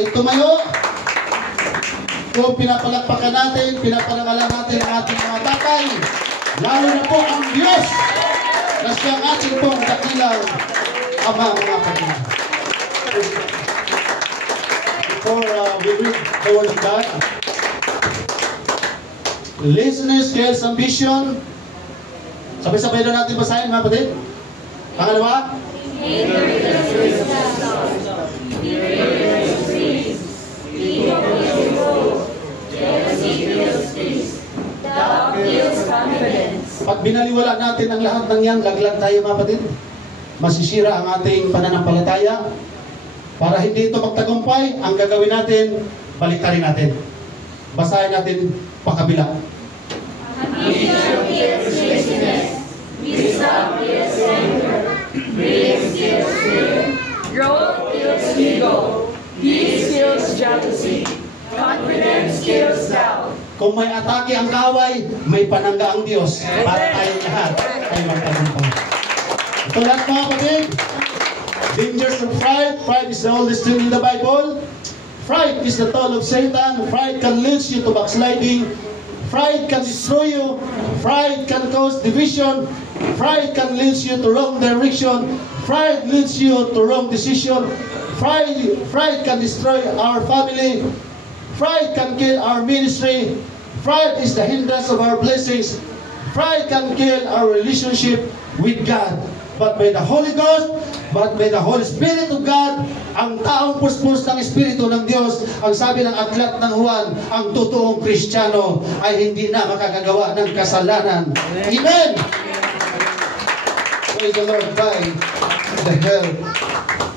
ay tumayo. Kung pinapalakpakan natin, pinaparangalan natin ang ating mga tatay, lalo na po ang Diyos na siyang ating pong dakilang Ama, mga kapatid. Before we read the Word of God, listeners, Gail's ambition. Sabay-sabay na natin basahin, mga kapatid. Pangalawa? Pag binaliwala natin ang lahat ng yan, laglag tayo, mga kapatid. Masisira ang ating pananampalataya. Para hindi ito magtagumpay, ang gagawin natin, baliktarin natin. Basahin natin pakabila. Ambition kills laziness, wisdom kills anger, grace kills fear, growth kills ego, peace kills jealousy, confidence kills doubt. Kung may atake ang kaway, may panangga ang Diyos para tayong lahat ay magtagumpay. Ito lahat, mga kapatid. Dangers of pride. Pride is the oldest sin in the Bible. Pride is the toll of Satan. Pride can lead you to backsliding. Pride can destroy you. Pride can cause division. Pride can lead you to wrong direction. Pride leads you to wrong decision. Pride can destroy our family. Pride can kill our ministry. Pride is the hindrance of our blessings. Pride can kill our relationship with God. But by the Holy Ghost, but by the Holy Spirit of God, ang taong puspos ng Espiritu ng Diyos, ang sabi ng aklat ng Juan, ang totoong Kristiyano ay hindi na makakagawa ng kasalanan. Amen! Praise the Lord by the help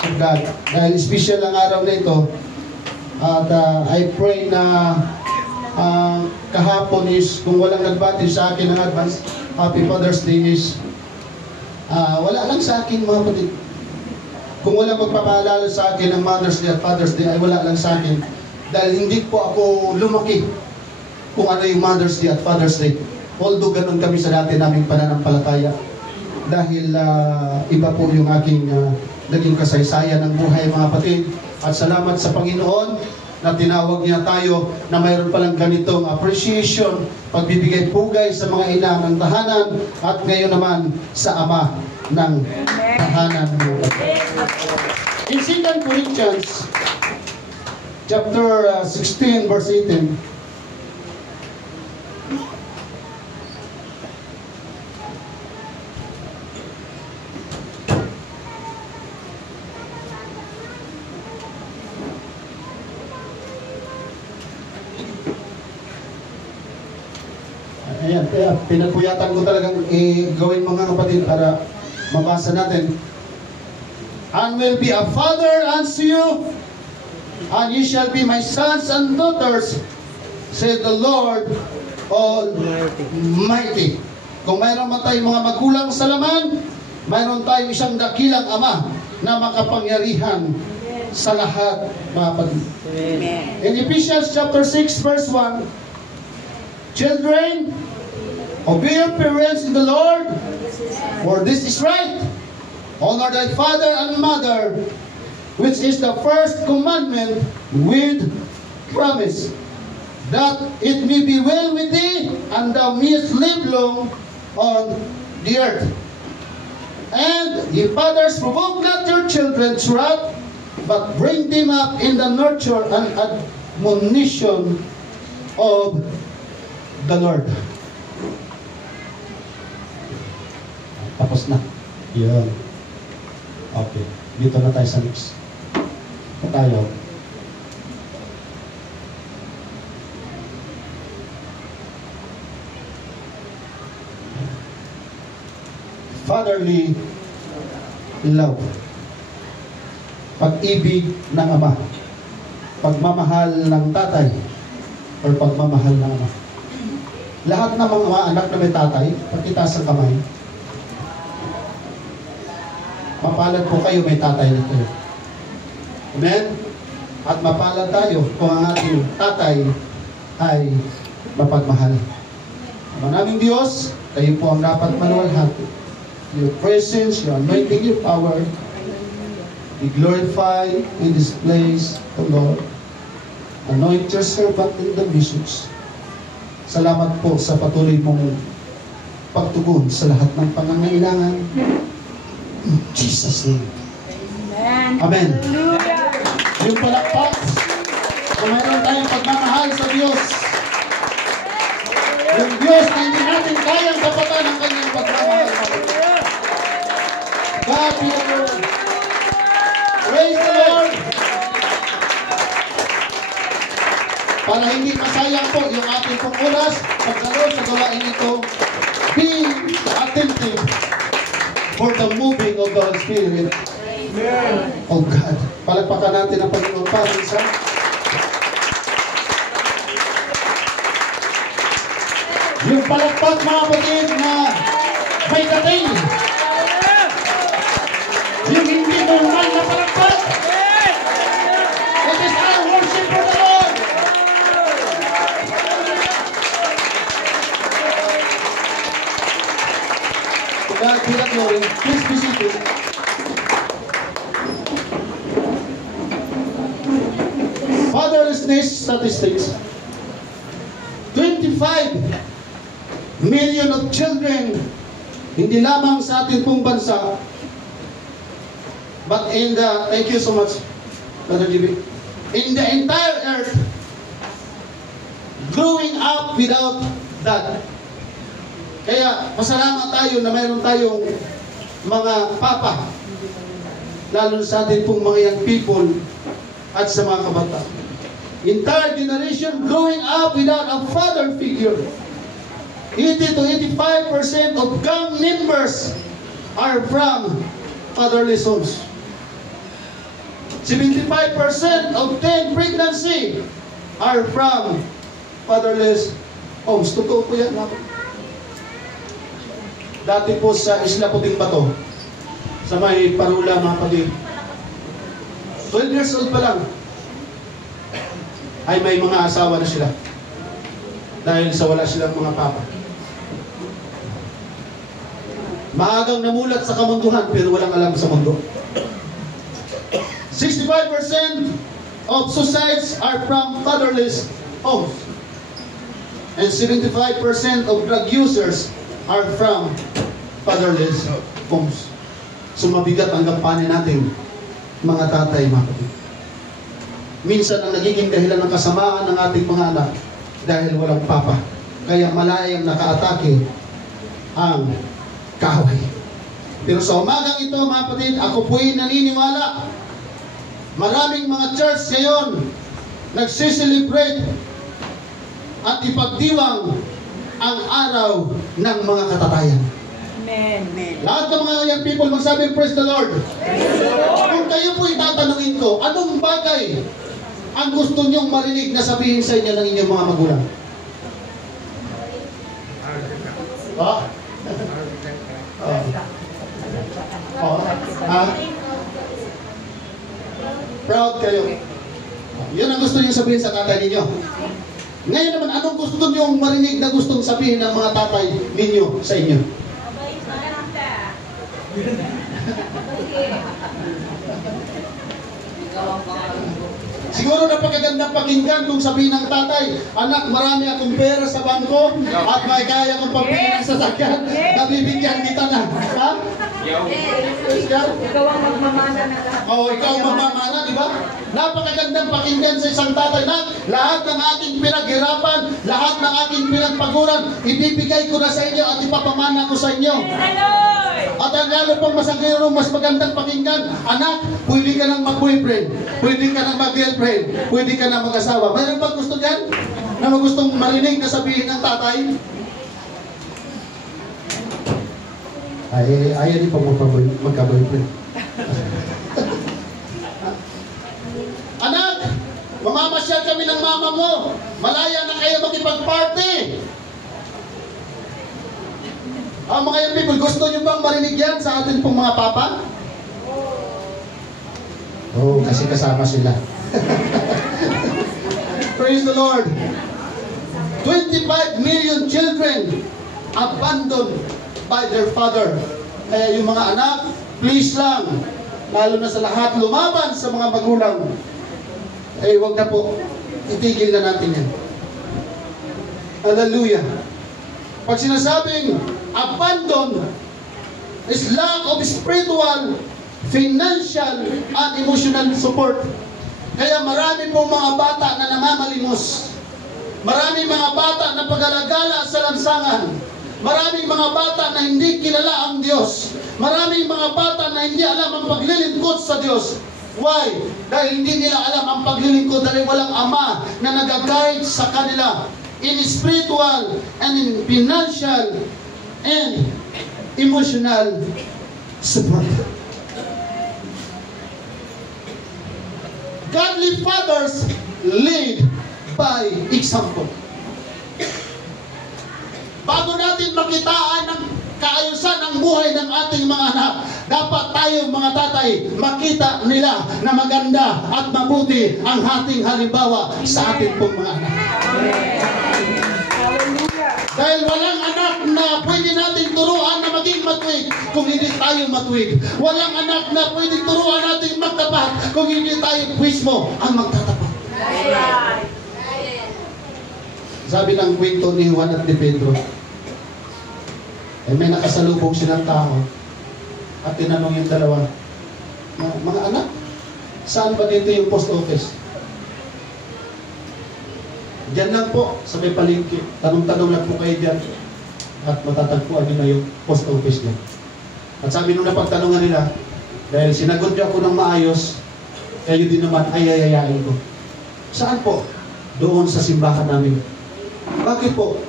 of God. Dahil special ang araw na ito, at I pray na kahapon is, kung walang nagbati sa akin ng advance, Happy Father's Day is, wala lang sa akin, mga kapatid. Kung walang magpapaalala sa akin ng Mother's Day at Father's Day, ay wala lang sa akin. Dahil hindi po ako lumaki kung ano yung Mother's Day at Father's Day. Although ganun kami sa dati naming pananampalataya. Dahil iba po yung aking naging kasaysayan ng buhay, mga kapatid. At salamat sa Panginoon na tinawag niya tayo na mayroon palang ganitong appreciation, pagbibigay pugay sa mga ina ng tahanan at ngayon naman sa ama ng tahanan. In 2 Corinthians chapter 16 verse 18, ayan, kaya pinagpuyatan ko talagang gawin, mga kapatid, para mabasa natin. And will be a father unto you, and ye shall be my sons and daughters, said the Lord Almighty. Kung mayroon man tayong mga magulang sa laman, mayroon tayong isang dakilang ama na makapangyarihan sa lahat, mga kapatid. In Ephesians chapter 6 verse 1, children, obey your parents in the Lord, for this is right. Honor thy father and mother, which is the first commandment with promise, that it may be well with thee, and thou mayest live long on the earth. And ye fathers, provoke not your children to wrath, but bring them up in the nurture and admonition of the Lord. Tapos na. Yun. Okay. Dito na tayo sa next. Ito tayo. Fatherly love. Pag-ibig ng ama. Pagmamahal ng tatay or pagmamahal ng ama. Lahat ng mga anak na may tatay, pagkitaas ang kamay. Mapalad po kayo, may tatay na kayo. Amen? At mapalad tayo kung ang ating tatay ay mapagmahal. Manaming Diyos, kayo po ang dapat maluwalhati. Your presence, your anointing, your power, be glorified in this place, O Lord. Anoint your servant in the missions. Salamat po sa patuloy mong pagtugon sa lahat ng pangangailangan. In Jesus' name. Amen. Yung palakpak, kung mayroon tayong pagmamahal sa Diyos, yung Diyos na hindi natin kayang tapatan ang kanyang pagmamahal. God be the Lord. Praise the Lord. Para hindi masayang po yung ating pong oras pagkaroon sa gawain ito, be attentive for the moving of the Holy Spirit. Amen. Oh God. Palagpakan natin ang Panginoon para sa yung palagpak mga kapatid na may dating. Yung hindi normal na palagpak. It is our worship for the Lord. To God be the glory. Please be seated. Fatherlessness statistics. 25 million of children, hindi lamang sa ating pong bansa, but in the, thank you so much, Brother GB, in the entire earth, growing up without that. Kaya, pasalamat tayo na mayroon tayong mga papa, lalo sa ating pong mga young people, at sa mga kabata. Entire generation growing up without a father figure. 80 to 85% of gang members are from fatherless homes. 75% of 10 pregnancy are from fatherless homes. Totoo po yan. Dati po sa Isla Puting Bato, sa may Parula mga kapatid, 12 years old pa lang, ay may mga asawa na sila. Dahil sa wala silang mga papa. Maagang namulat sa kamunduhan pero walang alam sa mundo. 65% of suicides are from fatherless homes. And 75% of drug users are from fatherless homes. So mabigat ang gampanin natin, mga tatay, mga kapatid. Minsan ang nagiging dahilan ng kasamaan ng ating mga anak dahil walang papa. Kaya malayang nakaatake ang kaaway. Pero sa umagang ito, mga kapatid, ako po'y naniniwala. Maraming mga church ngayon nagsiselebrate at ipagdiwang ang araw ng mga katatayan. Amen. Lahat ng mga young people magsabi, praise the Lord. Praise the Lord. Kung kayo po'y tatanungin ko, anong bagay ang gusto niyong marinig na sabihin sa inyo ng inyong mga magulang? Oh? Oh. Ha? Proud kayo. Yun ang gusto niyong sabihin sa tatay ninyo. Ngayon naman, anong gusto niyong marinig na gustong sabihin ng mga tatay ninyo sa inyo? Siguro napakagandang pakinggan kung sabihin ng tatay, anak, marami akong pera sa bangko at may kaya kong pambili ng sasakyan, nabibigyan kita na. Ha? Ikaw ang magmamana na lahat. Oo, ikaw ang magmamana, di ba? Napakagandang pakinggan sa isang tatay na lahat ng aking pinaghirapan, lahat ng aking pinagpaguran, ibibigay ko na sa inyo at ipapamana ko sa inyo. At ang lalo pang masagiro, mas magandang pakinggan, anak, pwede ka nang mag-boyfriend, pwede ka nang mag-girlfriend, pwede ka nang mag-asawa. Mayroon bang gusto dyan? Na magustong marinig na sabihin ng tatay? Ay, ayaw din pa magka-boyfriend. Anak, mamamasyal kami ng mama mo. Malaya na kayo makipag-party. Ang mga young people, gusto nyo bang marinig yan sa atin pong mga papa? Oh, kasi kasama sila. Praise the Lord. 25 million children abandoned by their father. Kaya yung mga anak, please lang, lalo na sa lahat, lumaban sa mga magulang. Eh, wag na po. itigil na natin yan. Hallelujah. Pag sinasabing abandon is lack of spiritual, financial, at emotional support. Kaya marami pong mga bata na namamalimos. Maraming mga bata na pag-alagala sa lansangan. Maraming mga bata na hindi kilala ang Diyos. Maraming mga bata na hindi alam ang paglilingkod sa Diyos. Why? Dahil hindi nila alam ang paglilingkod dahil walang ama na nag-guide sa kanila in spiritual and in financial and emotional support. Godly fathers lead by example. Bago natin makitaan ng kaayusan ng buhay ng ating mga anak, dapat tayo mga tatay makita nila na maganda at mabuti ang ating halimbawa sa ating pong mga anak. Dahil walang anak na pwede natin turuan na maging matuwid kung hindi tayo matuwid. Walang anak na pwede turuan natin magtapat kung hindi tayo mismo ang magtatapat. Sabi ng kwento ni Juan at ni Pedro, may nakasalubong silang tao at tinanong yung dalawa, mga anak, saan ba dito yung post office? Diyan lang po, sa may palengke. Tanong-tanong lang po kayo dyan. At matatagpuan nyo na yung post office niya. At sabi nung napagtanungan nila, dahil sinagot niyo ako ng maayos, kayo din naman ay ayayain ko. Saan po? Doon sa simbahan namin. Bakit po?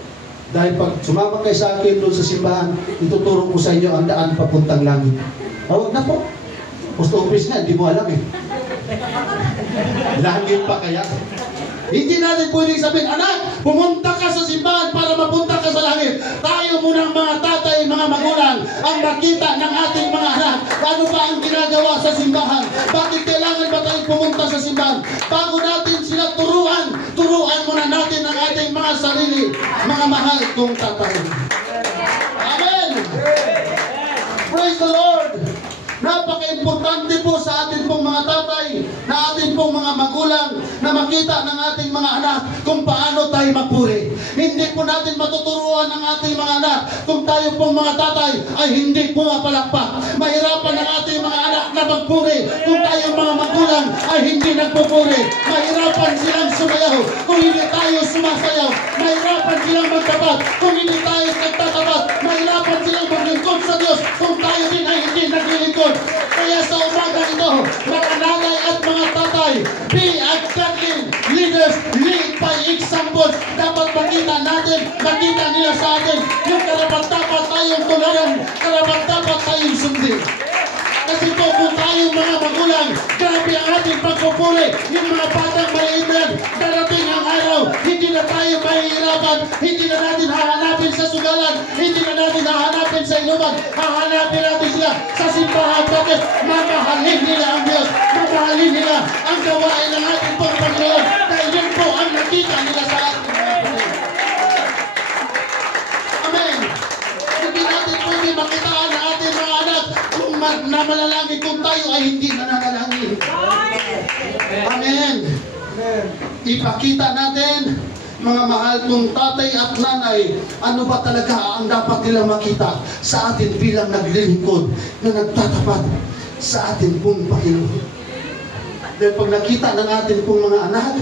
Dahil pag sumama kayo sa akin doon sa simbahan, ituturo ko sa inyo ang daan papuntang langit. Huwag na po. Post office na, hindi mo alam eh. Langit pa kaya? Hindi natin pwedeng sabihin, anak, pumunta ka sa simbahan para mapunta ka sa langit. Tayo munang mga tatay, mga magulang, ang makita ng ating mga anak. Ano ba ang ginagawa sa simbahan? Bakit kailangan ba tayong pumunta sa simbahan? Bago natin sila turuan muna natin ang ating mga sarili, mga mahal kong tatay. Amen! Praise the Lord! Napaka-importante po sa ating pong mga tatay, na ating pong mga magulang, na makita ng ating mga anak kung paano tayo magpuri. Hindi po natin matuturuan ng ating mga anak kung tayo pong mga tatay ay hindi pumapalakpak. Mahirapan ang ating mga anak na magpuri kung tayo mga magulang ay hindi nagpupuri. Mahirapan silang sumayaw kung hindi tayo sumasayaw. Mahirapan silang magtapat kung hindi tayo nagtatapat. Mahirapan silang maglingkod sa Diyos kung tayo din ay hindi naglilingkod. Kaya sa umaga ito, mga nanay at mga tatay, be a godly leaders, lead by example. Dapat makita nila sa atin yung karapat-dapat tayong tularan, karapat-dapat tayong sundin. Kasi po kung tayo mga magulang, grabe ang ating pagpupuli, yung mga batang maliit na darating ang araw, hindi na tayo mahihirapan, hindi na natin hahanapin sa sugalan, hindi na natin hahanapin sa inuman, hahanapin natin sila sa simbahan. Bakit? Mamahalin nila ang Diyos, mamahalin nila ang gawain ng ating pong Panginoon, dahil yun po ang nakita nila sa ating mga Panginoon. Amen. Hindi natin pwede makitaan ang ating mga anak kung namanalangin kung tayo ay hindi nananalangin. Amen. Ipakita natin, mga mahal kong tatay at nanay, ano ba talaga ang dapat nilang makita sa atin bilang naglilingkod na nagtatapat sa atin pong Panginoon. Dahil pag nakita ng atin pong mga anak,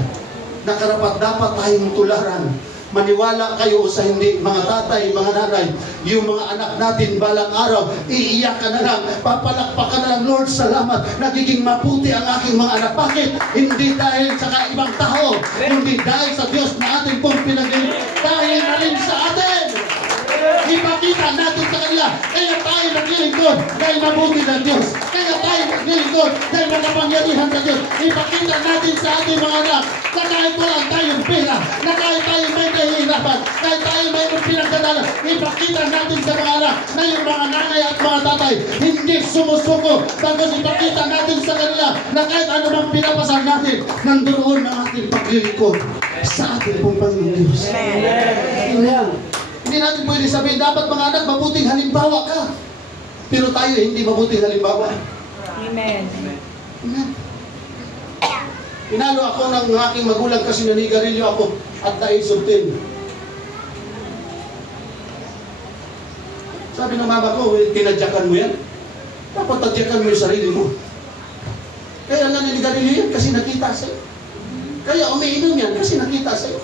na karapat-dapat tayong tularan. Maniwala kayo sa hindi, mga tatay, mga nanay, yung mga anak natin balang araw, iiyak ka na lang, papalakpak ka na lang, Lord, salamat, nagiging maputi ang aking mga anak. Bakit? Hindi dahil sa ibang tao, hindi dahil sa Diyos na ating pong pinagaling, dahil na rin sa atin. Ipakita natin sa kanila, kaya tayo naglilingkod dahil mabuti ng Diyos. Kaya tayo naglilingkod dahil makapangyarihan ng Diyos. Ipakita natin sa ating mga anak na kahit walang tayong pera, na kahit tayo may nahihirapan, kahit tayo mayroong pinagdadala, ipakita natin sa mga anak na yung mga nanay at mga tatay hindi sumusuko. Tapos ipakita natin sa kanila na kahit ano bang pinapasan natin, nandoon ang ating paglilingkod sa ating pong Panginoon Diyos. Amen. Hindi natin pwede sabihin, dapat mga anak, mabuting halimbawa ka. Pero tayo hindi mabuting halimbawa. Amen. Amen. Pinalo ako ng aking magulang kasi nanigarilyo ako at the age of 10. Sabi ng mama ko, tinadyakan mo yan. Dapat tadyakan mo yung sarili mo. Kaya naninigarilyo yan kasi nakita sa'yo. Kaya umiinom yan kasi nakita sa'yo.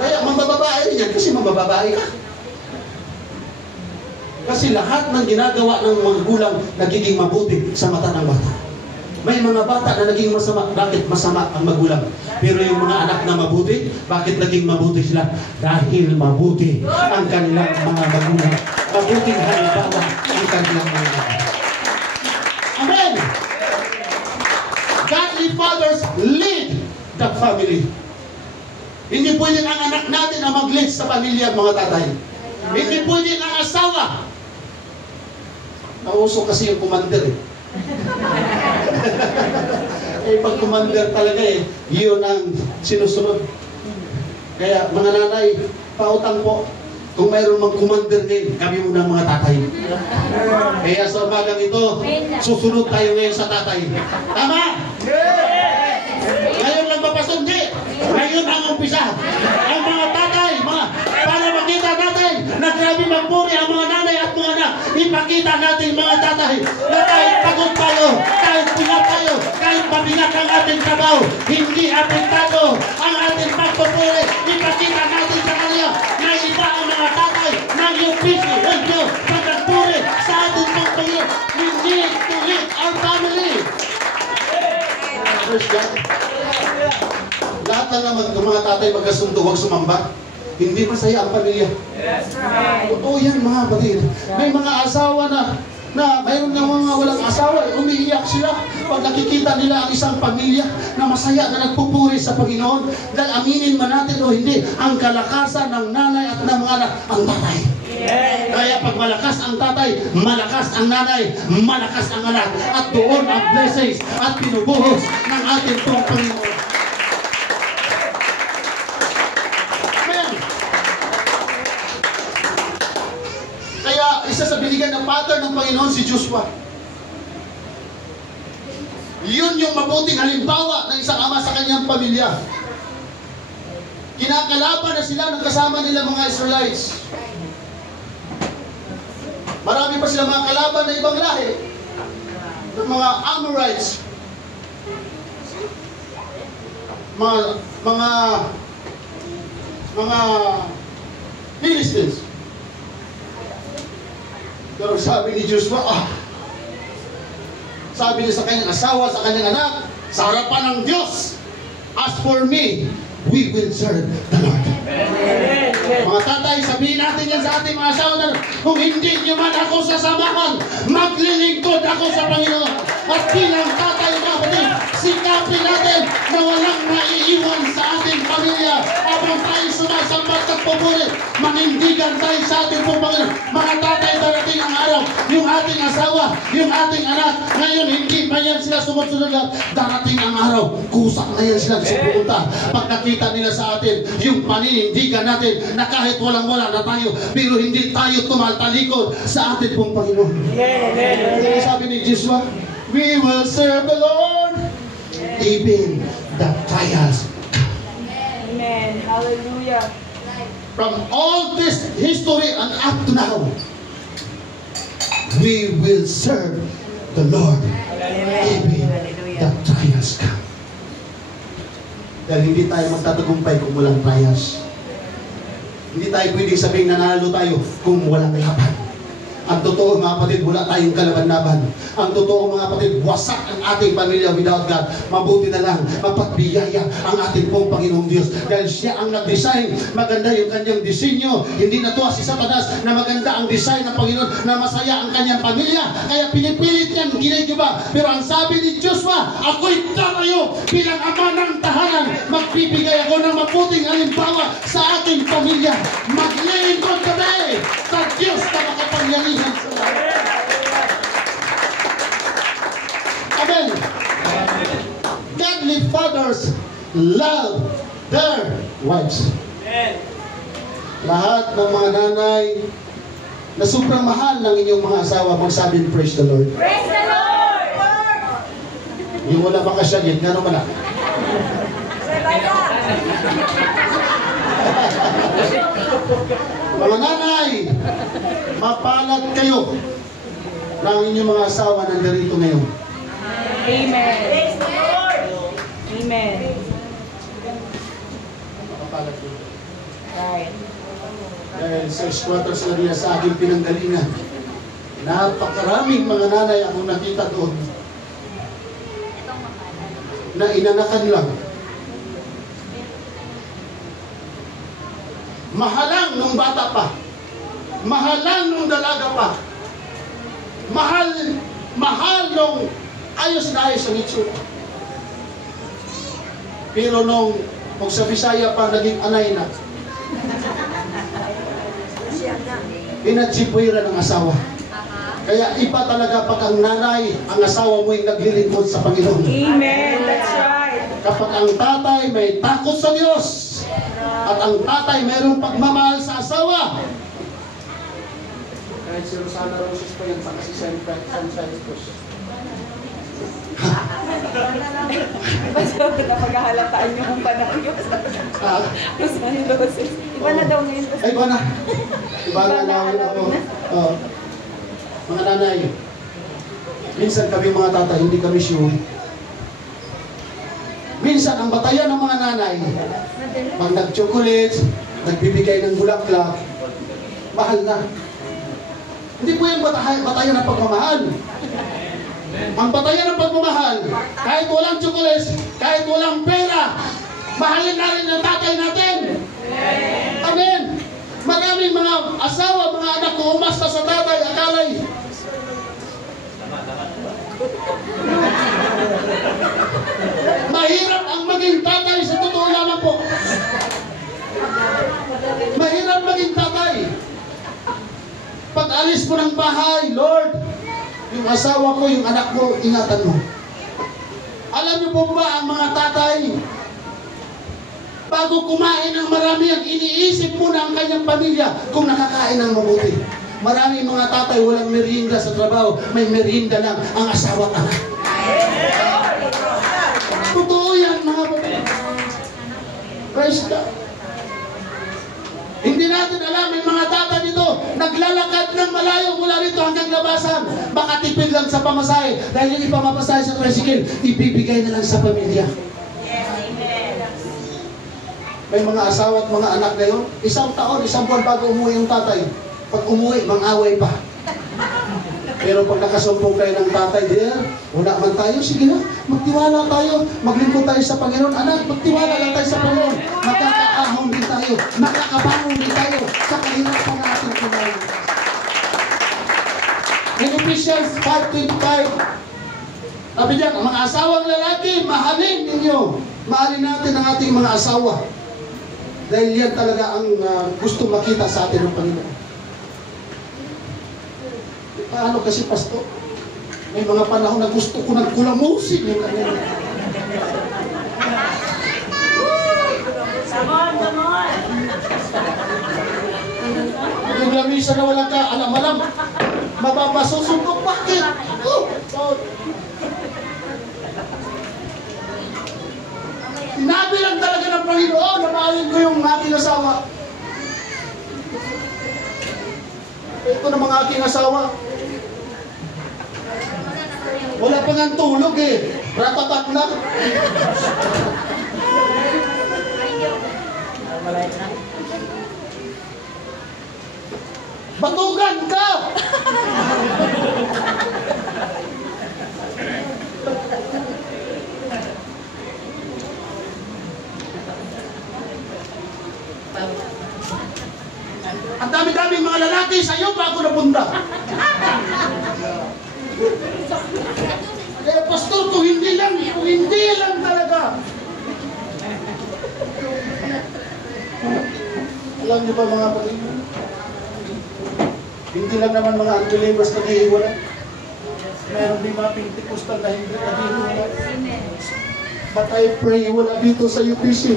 Kaya mambababae rin yan kasi mambababae ka. Kasi lahat ng ginagawa ng mga gulang nagiging mabuti sa mata ng bata. May mga bata na naging masama. Bakit masama ang magulang? Pero yung mga anak na mabuti, bakit naging mabuti sila? Dahil mabuti ang kanilang mga magulang. Mabuting halimbawa ang kanilang mga magulang. Amen! Godly fathers lead the family. Hindi pwede ang anak natin na mag-lead sa pamilya, mga tatay. Hindi pwede ang asawa. Nauso kasi yung commander eh. Pag commander talaga yun ang sinusunod. Kaya mga nanay, pautang po, kung mayroon mang commander ngayon, kami muna mga tatay. Kaya sa umagang ito, susunod tayo ngayon sa tatay. Tama? Ngayon lang papasundi. Ngayon ang umpisa. Ang mga tatay, para makita natin na grabe magpuri ang mga nanay at mga anak, ipakita natin mga tatay na kahit pagod tayo, kahit pinat tayo, kahit mabigat ang ating trabaho, hindi apektado ang ating pagpupuri. Ipakita natin sa kanila na iba ang mga tatay ng UPC, pagpupuri sa ating pagpupuri. We need to lead our family. Praise God. Lahat lang ng mga tatay magkasundo, huwag sumamba. Hindi masaya ang pamilya. That's right. Totoo yan, mga kapatid. May mga asawa na mayroon ng mga walang asawa, umiiyak sila pag nakikita nila ang isang pamilya na masaya na nagpupuri sa Panginoon. Dahil aminin man natin o hindi, ang kalakasan ng nanay at ng mga anak ang tatay. Kaya pag malakas ang tatay, malakas ang nanay, malakas ang anak. At doon ang blessings at pinubuhos ng ating pong Panginoon. Isa sa binigyan ng pattern ng Panginoon si Joshua. Yun yung mabuting halimbawa ng isang ama sa kanyang pamilya. Kinakalaban na sila ng kasama nila mga Israelites. Marami pa sila mga kalaban na ibang lahi. Ng mga Amorites. Mga Philistines. Pero sabi ni Joshua, sabi niya sa kanyang asawa, sa kanyang anak, sa harapan ng Diyos, as for me, we will serve the Lord. Mga tatay, sabihin natin yan sa ating mga asawa na kung hindi nyo man ako sasamahan, maglilingkod ako sa Panginoon. At bilang tatay mga kapatid, sikapin natin na walang maiiwan sa ating pamilya. Habang tayo sumasambat at pupuri, manindigan tayo sa ating Panginoon. Mga tatay, darating ang araw, yung ating asawa, yung ating anak, ngayon hindi pa yan sila sumusunod lang. Darating ang araw, kusak na yan sila sumunta. Pag nakita nila sa atin, yung paninindigan natin na kahit walang-wala na tayo, pero hindi tayo tumaltalikod sa ating pong Panginoon. Kaya sabi ni Joshua, we will serve the Lord even the trials. Amen. Hallelujah. From all this history and up to now, we will serve the Lord even the trials come. Dahil hindi tayo magtatagumpay kung walang trials. Hindi tayo pwedeng sabihin nanalo tayo kung walang laban. Ang totoo mga kapatid, wala tayong kalaban-laban. Ang totoo mga kapatid, wasak ang ating pamilya without God. Mabuti na lang, mapagbiyaya ang ating pong Panginoong Diyos. Dahil siya ang nag-design, maganda yung kanyang disenyo. Hindi natuwa si Satanas na maganda ang design ng Panginoon, na masaya ang kanyang pamilya. Kaya pinipilit niyang ginigiba. Pero ang sabi ni Joshua, ako'y tatayo bilang ama ng tahanan. Magbibigay ako ng mabuting halimbawa sa ating pamilya. Maglilingkod kami sa Diyos na makapangyarihan. Amen. Godly fathers love their wives. Lahat ng mga nanay na sobrang mahal ng inyong mga asawa, magsabi, praise the Lord. Praise the Lord! Yung wala pa kasyagin, gano'n ba na? Mga nanay, mapalad kayo na ang inyong mga asawa nandarito ngayon. Amen. Amen. Mapalad kayo. Right. Dahil sa squatters na rin sa aking pinanggalingan, napakaraming mga nanay akong nakita doon na inanakan lang. Mahalang nung bata pa. Mahalang nung dalaga pa. Mahal nung ayos na ayos ang itsura. Pero nung kung sa Bisaya pa naging anay na, pinatsipwira ng asawa. Kaya iba talaga pag ang nanay, ang asawa mo yung naglilingkod sa Panginoon. Amen. That's right. Kapag ang tatay may takot sa Diyos, at ang tatay mayroong pagmamahal sa asawa. Kahit si Rosana Roses pa yan, saka si San Franciscus. Napagahalataan niyo kung panahon yun. Iba na daw ngayon. Ay, iba na. Iba na lawin ako. Oh. Mga nanay, minsan kami mga tatay, hindi kami sure. Minsan, ang batayan ng mga nanay, pag nag-chocolate, nagbibigay ng bulaklak, mahal na. Hindi po yung batayan ng pagmamahal. Ang batayan ng pagmamahal, kahit walang chocolate, kahit walang pera, mahalin na rin ng tatay natin. Amen. Maraming mga asawa, mga anak ko umasta sa tatay, akalay. Mahirap ang maging tatay, sa totoo lamang po. Mahirap maging tatay. Pag alis mo ng bahay, Lord, yung asawa ko, yung anak ko, ingatan mo. Alam niyo po ba ang mga tatay, bago kumain ng marami, ang iniisip muna ang kanyang pamilya kung nakakain ng mabuti. Maraming mga tatay walang merienda sa trabaho, may merienda lang ang asawa at anak. Totoo yan, mga kapatid. Praise God. Hindi natin alam, may mga tatay dito naglalakad ng malayo mula rito hanggang labasan. Makatipid lang sa pamasahe dahil yung ipamapasahe sa tricycle, ibibigay na lang sa pamilya. May mga asawa at mga anak ngayon, isang taon, isang buwan bago umuwi yung tatay. Pag umuwi, mang-away pa. Pero pag nakasumpong kayo ng tatay, dear, wala man tayo, sige na, magtiwala tayo, maglingkod tayo sa Panginoon. Anak, magtiwala lang tayo sa Panginoon. Makakaahon din tayo, makakabangon din tayo sa kahirapan natin kumain. In Ephesians 5:25, sabi niya, ang mga asawang lalaki, mahalin ninyo. Mahalin natin ang ating mga asawa. Dahil yan talaga ang gusto makita sa atin ng Panginoon. Paano kasi, Pastor? May mga panahon na gusto ko nagkulamusin yung kanila. Come on. Yung lamisa na walang kaalam-alam, mapapasusuntok. Bakit? Sinabi lang talaga ng Panginoon na mahalin ko yung aking asawa. Ito na mga aking asawa. Wala pa nga tulog eh. Ratatak na. Batugan ka! Ang dami-daming mga lalaki sa iyo bago napunta. Kaya Pastor, kung hindi lang talaga. Alam niyo ba mga pag-ibig? Hindi lang naman mga unbelievers naghihiwalay. Meron din mga Pentecostal na hindi naghihiwalay. But I pray wala dito sa UPC.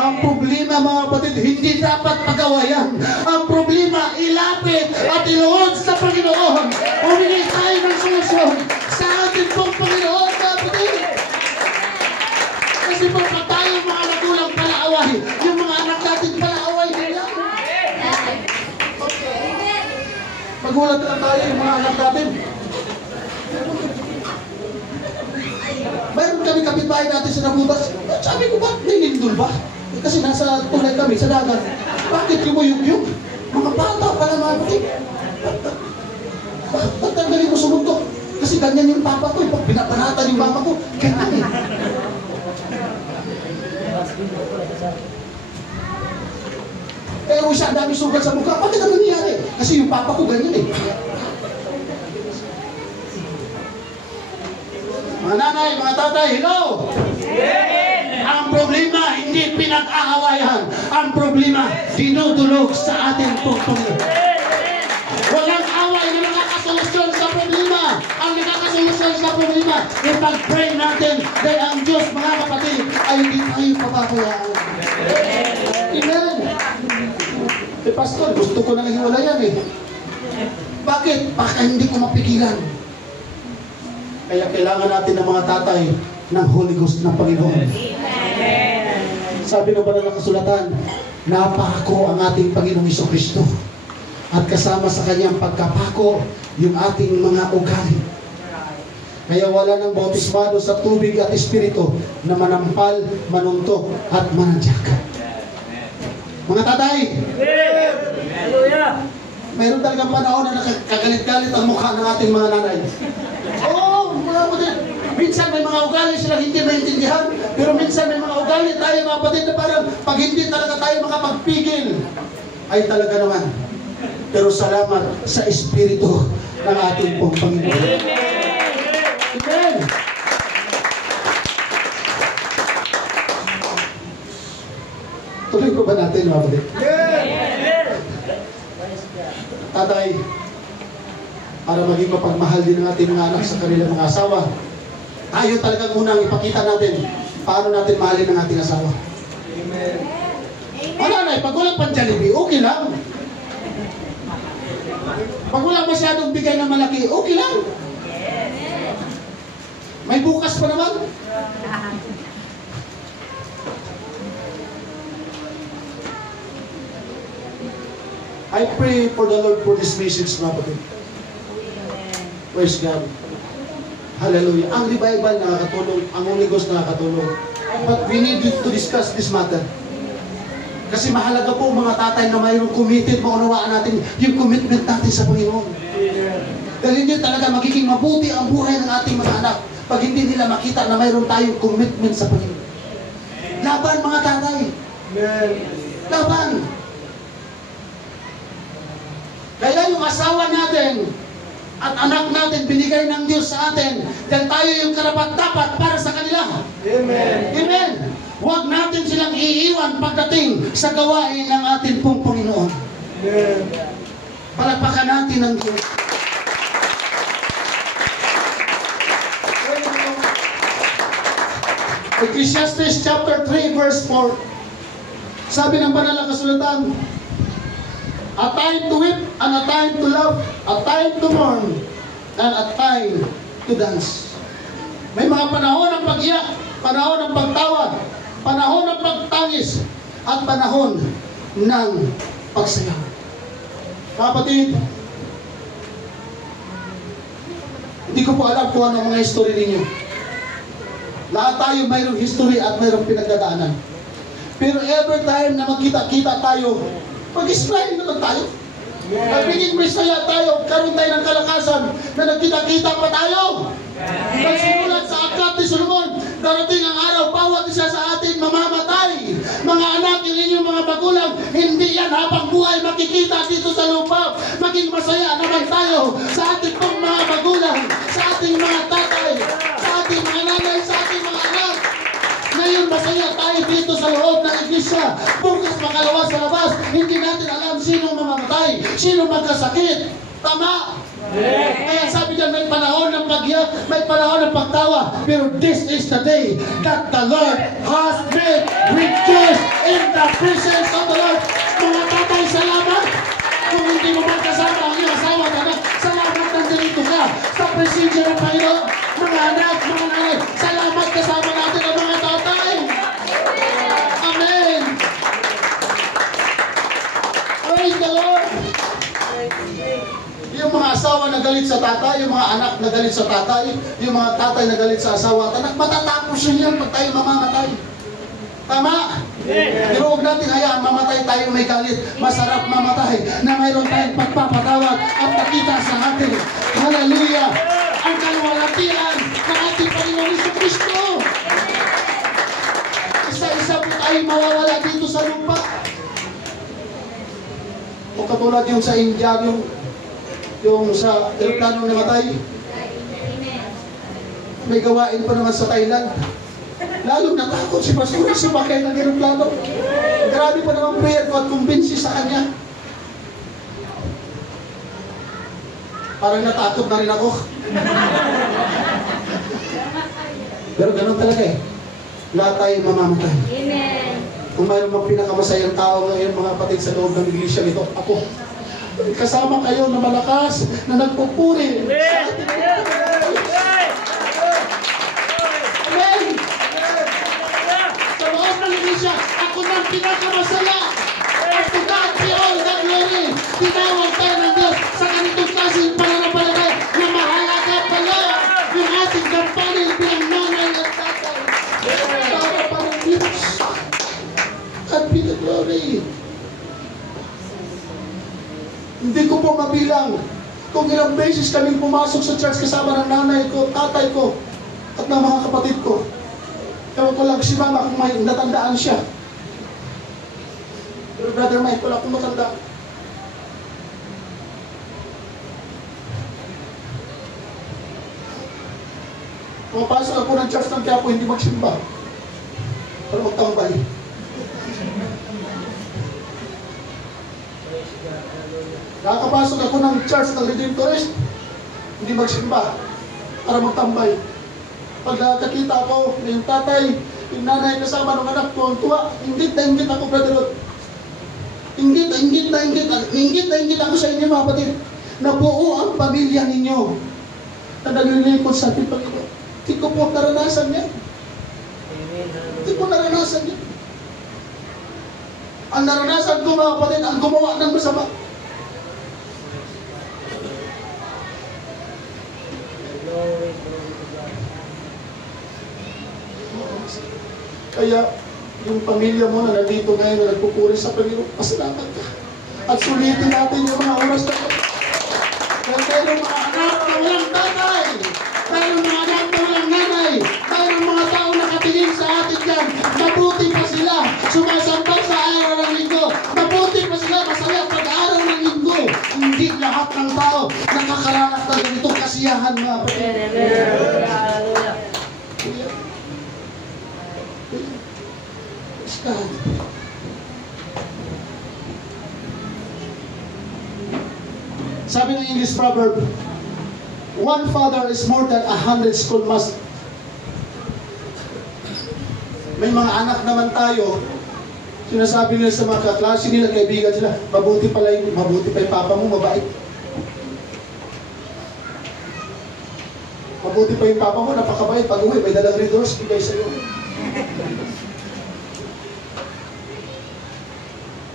Ang problema mga kapatid, hindi dapat pagawayan. Ang problema, ilapit at iluhod sa Panginoon. Humingi tayo ng solusyon sa ating pong Panginoon, mga kapatid. Kasi po, pag tayo mga magulang palaaway, yung mga anak natin palaaway nila. Magulat lang tayo yung mga anak natin. Mayroon kami kapitbahay natin sa nabutas. Sabi ko, ba't nilindol ba? Kasi nasa tulay kami sa dagat. Bakit yung mga bata pala mga kapatid? Ba't ang galing mo sumuntok? Kasi ganyan yung papa ko. Pag pinapanatan yung papa ko, ganyan eh. Pero siya, dami sugat sa mukha. Bakit ang nangyayari? Kasi yung papa ko ganyan eh. Mga nanay, mga tatay, hello! Ang problema, hindi pinag-aawayan. Ang problema, dinudulog sa ating pagpangin. Walang away na nakakasolusyon sa problema. Ang nakakasolusyon sa problema, ipag-pray natin dahil ang Diyos, mga kapatid, ay hindi tayo papabayaan. Amen. Eh, Pastor, gusto ko nang hiwalayan eh. Bakit? Baka hindi ko mapigilan. Kaya kailangan natin ng mga tatay ng Holy Ghost ng Panginoon. Sabi ng banal na kasulatan, napako ang ating Panginoong Jesucristo. At kasama sa kanyang pagkapako, yung ating mga ugali. Kaya wala nang bautismado sa tubig at espiritu na manampal, manuntok at manadyak. Mga tatay, mayroon talagang panahon na nakagalit-galit ang mukha ng ating mga nanay. Oo, mga kapatid. Minsan may mga ugali silang hindi maintindihan, pero minsan may mga ugali tayo mga kapatid na parang pag hindi talaga tayo makapagpigil, ay talaga naman. Pero salamat sa Espiritu ng ating pong Panginoon. Amen! Tuloy ko ba natin mga kapatid? Tatay, para maging mapagmahal din ang ating mga anak sa kanilang mga asawa, tayo talagang unang ipakita natin paano natin mahalin ang ating asawa. Amen. Wala na, pag walang panjalibi, okay lang. Pag walang masyadong bigay na malaki, okay lang. May bukas pa naman. I pray for the Lord for this message, mga kapatid. Praise God. Hallelujah. Ang revival nakakatulong, ang Holy Ghost nakakatulong. But we need to discuss this matter. Kasi mahalaga po mga tatay na mayroong committed, maunawaan natin yung commitment natin sa Panginoon. Dahil hindi talaga magiging mabuti ang buhay ng ating mga anak pag hindi nila makita na mayroon tayong commitment sa Panginoon. Laban mga tatay. Laban. Kaya yung asawa natin at anak natin binigay ng Diyos sa atin dahil tayo yung karapat-dapat para sa kanila. Amen. Amen. Huwag natin silang iiwan pagdating sa gawain ng ating pong Panginoon. Amen. Palagpakan natin ang Diyos. Ecclesiastes chapter 3 verse 4. Sabi ng banal na kasulatan, a time to weep and a time to laugh, a time to mourn and a time to dance. May mga panahon ng pag-iyak, panahon ng pagtawa, panahon ng pagtangis, at panahon ng pagsayaw. Kapatid, hindi ko po alam kung ano ang mga history ninyo. Lahat tayo mayroong history at mayroong pinagdadaanan. Pero every time na magkita-kita tayo, mag-smile naman tayo. Nagpiging masaya tayo, karoon tayo ng kalakasan na nagkita-kita pa tayo. Nagsimulat sa aklat ni Solomon, darating ang araw, bawat isa sa atin mamamatay. Mga anak, yung inyong mga magulang, hindi yan habang buhay makikita dito sa lupa. Maging masaya naman tayo sa ating pong mga magulang, sa ating mga tatay, sa ating mga nanay, sa ating mga anak. Ngayon masaya tayo dito sa loob ng iglesia. Bukas makalawa sa labas, hindi natin alam sino mamamatay, sino magkasakit. Tama? Kaya sabi dyan, may panahon ng pag-iyak, may panahon ng pagtawa. Pero this is the day that the Lord has made. Rejoice in the presence of the Lord. Mga tatay, salamat. Kung hindi mo magkasama ang iyong asawa at anak, salamat nandito ka sa presensya ng Panginoon. Mga anak, mga nanay, salamat kasama natin ang mga tatay. galit sa tatay, yung mga anak na galit sa tatay, yung mga tatay na galit sa asawa at anak, matatapos yun yan pag tayo mamamatay. Tama? Pero huwag natin hayaan mamatay tayo may galit. Masarap mamatay na mayroon tayong pagpapatawad at nakita sa atin. Hallelujah! Ang kalwalatian ng ating Panginoon Jesucristo. Isa-isa po tayo mawawala dito sa lupa. O katulad yung sa India, yung sa aeroplano namatay. May gawain pa naman sa Thailand. Lalo natakot si Pastor sa bakay ng aeroplano. Grabe pa naman prayer ko at kumbinsi sa kanya. Parang natakot na rin ako. Pero ganun talaga eh. Lahat tayo mamamatay. Amen. Kung mayroon mga pinakamasayang tao ngayon, mga kapatid sa loob ng iglesia nito, ako. Kasama kayo na malakas, na nagpupuri sa ating Amen! Sa loob ng iglesia, ako nang pinakamasaya. At to God be all the glory. Tinawag tayo ng Diyos sa ganitong klaseng pananampalataya na mahalaga pala yung ating gampanin bilang nanay at tatay. Para parang Diyos. God be the glory. Hindi ko po mabilang kung ilang beses kaming pumasok sa church kasama ng nanay ko, tatay ko, at ng mga kapatid ko. Ewan ko lang si mama kung may natandaan siya. Pero Brother Mike, wala akong matandaan. Pumapasok ako ng church ng Quiapo, hindi magsimba. Pero magtambay. Nakakapasok ako ng church ng Redemptorist, hindi magsimba, para magtambay. Pag nakakita ako, yung tatay, yung nanay kasama ng anak ko, ang tuwa, ingit na ingit ako, Brother Rod. Ingit na ingit ako sa inyo, mga kapatid, na buo ang pamilya ninyo na naglilipot sa ating Panginoon. Hindi ko po naranasan yan. Hindi ko naranasan yan. Ang naranasan ko, mga kapatid, ang gumawa ng masama. Kaya, yung pamilya mo na nandito ngayon na nagpupuri sa Panginoon, pasalamat ka. At sulitin natin yung mga oras na ito. Dahil tayo mga anak na walang tatay, tayo mga anak na walang nanay, tayo mga tao nakatingin sa atin dyan, mabuti pa sila, sumasambal sa araw ng linggo, mabuti pa sila, masaya pag-araw ng linggo. Hindi lahat ng tao nakakaranas na ganitong kasiyahan, mga kapatid. God. Sabi ng English proverb, one father is more than 100 schoolmasters. May mga anak naman tayo, sinasabi nila sa mga kaklase nila, kaibigan sila, mabuti pa yung papa mo, mabait. Mabuti pa yung papa mo, napakabait. Pag uwi, may dalang readers, bigay sa'yo.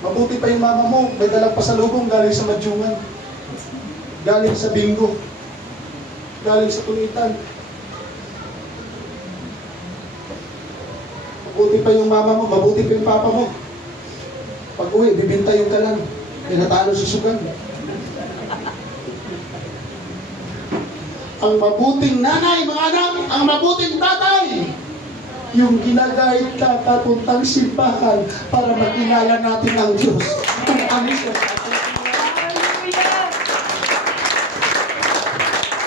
Mabuti pa yung mama mo, may dalang pasalubong galing sa madyungan, galing sa bingo, galing sa kulitan. Mabuti pa yung mama mo, mabuti pa yung papa mo. Pag uwi, bibinta yung kalan, may natalo si sugan. Ang mabuting nanay, mga anak, ang mabuting tatay, yung ginagayad ka papuntang simbahan para makilala natin ang Diyos. Kung ano siya.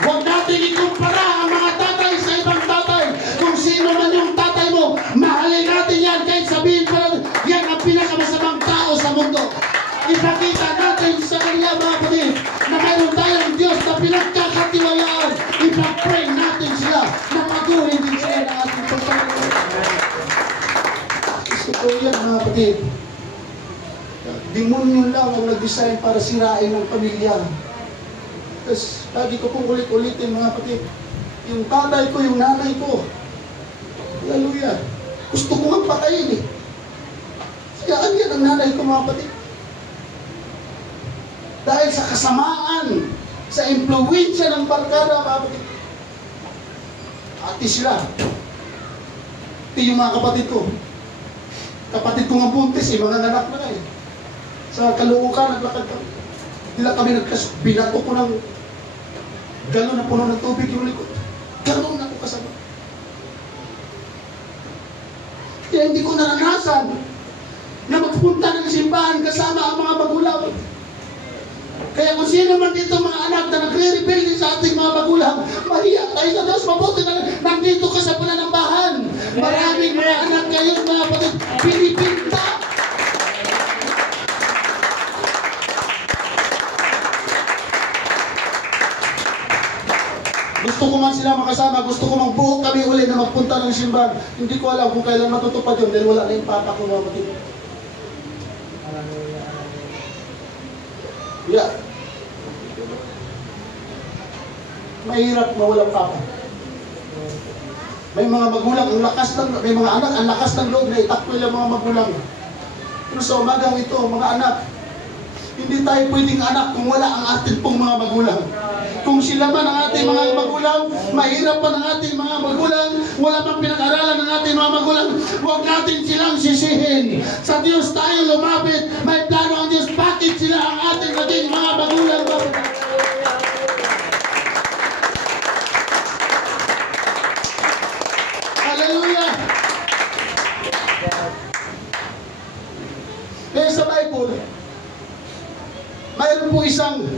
Huwag natin ikumpara ang mga tatay sa ibang tatay. Kung sino man yung tatay mo, mahalin natin yan kahit sabihin pa natin, yan ang pinakamasamang tao sa mundo. Ipakita natin sa kanila, mga kapatid, na mayroon tayong Diyos na pinagkakatiwalaan. Ipag-pray natin sila na maguhin din sila ng ating pagkakas. Gusto ko yan, mga kapatid. Demonyo lang ang nag-design para sirain ang pamilya. Tapos, lagi ko pong ulit-ulitin, mga kapatid. Yung tatay ko, yung nanay ko. Hallelujah. Gusto ko nga patayin eh. Sayaan yan ang nanay ko, mga kapatid. Dahil sa kasamaan sa impluwensya ng barkada, mga kapatid. Ati sila. Ito yung mga kapatid ko. Kapatid ko nga buntis, mga nanak na nga eh. Sa Caloocan, naglakad kami. Hindi lang kami binato ko ng galon na puno ng tubig yung likod. Galon na ako kasama. Kaya hindi ko naranasan na magpunta ng simbahan kasama ang mga magulang. Kaya kung sino man dito mga anak na nagre-rebelde sa ating mga magulang, mahiya tayo sa Diyos, mabuti na nandito ka sa pananambahan. Maraming mga anak ngayon, mga kapatid, pinipinta. Gusto ko man sila makasama, gusto ko mang buo kami uli na magpunta ng simbahan. Hindi ko alam kung kailan matutupad yun dahil wala na yung papa ko, mga kapatid. Yeah. Mahirap mawalang papa. May mga magulang, ang lakas ng, may mga anak, ang lakas ng loob na itakbo yung mga magulang. Pero sa umagang ito, mga anak, hindi tayo pwedeng anak kung wala ang ating pong mga magulang. Kung sila man ang ating mga magulang, mahirap pa ng ating mga magulang, wala pang pinag-aralan ng ating mga magulang, huwag natin silang sisihin. Sa Diyos tayo lumapit, may plano ang Diyos, bakit sila ang ating naging mga magulang? Hallelujah! Kaya sa Bible, mayroon po isang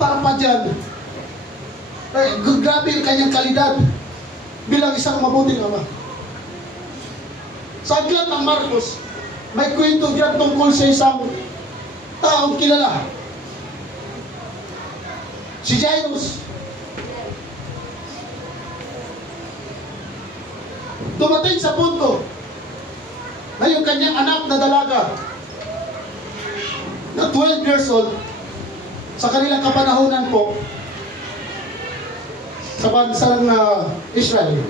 papa dyan. Grabe ang kanyang kalidad bilang isang mabuting ama. Sa aklat ng Marcos, may kwento dyan tungkol sa isang taong kilala. Si Jairus. Dumating sa punto na yung kanyang anak na dalaga na 12 years old, sa kanilang kapanahonan po, sa bansang Israel,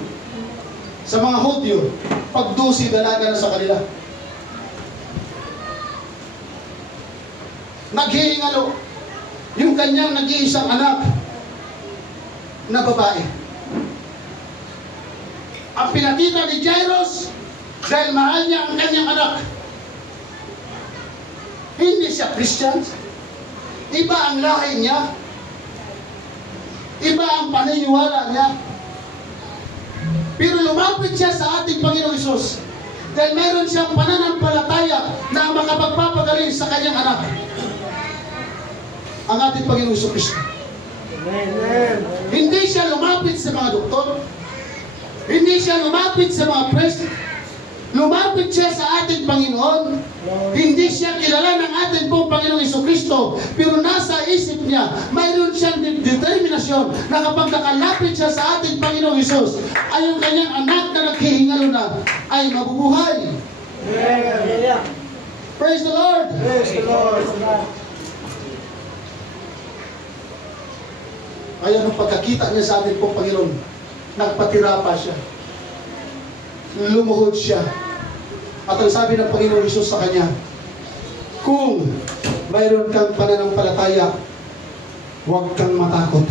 sa mga Hudyo, pag-12 dalaga na sa kanila. Naghihingalo yung kanyang nag-iisang anak na babae. Ang pinakita ni Jairus, dahil mahal niya ang kanyang anak, hindi siya Christian. Iba ang lahi niya. Iba ang paniniwala niya. Pero lumapit siya sa ating Panginoong Hesus dahil meron siyang pananampalataya na makapagpapagaling sa kanyang anak. Ang ating Panginoong Hesus. Hindi siya lumapit sa mga doktor. Hindi siya lumapit sa mga priest. Lumapit siya sa ating Panginoon. Hindi siya kilala ng ating pong Panginoong Jesucristo. Pero nasa isip niya, mayroon siyang determinasyon na kapag nakalapit siya sa ating Panginoong Jesus, ay yung kanyang anak na naghihingalo na ay mabubuhay. Praise the Lord! Praise the Lord! Kaya nung pagkakita niya sa ating pong Panginoon, nagpatira pa siya. Lumuhod siya. At ang sabi ng Panginoon Jesus sa kanya, kung mayroon kang pananampalataya, huwag kang matakot,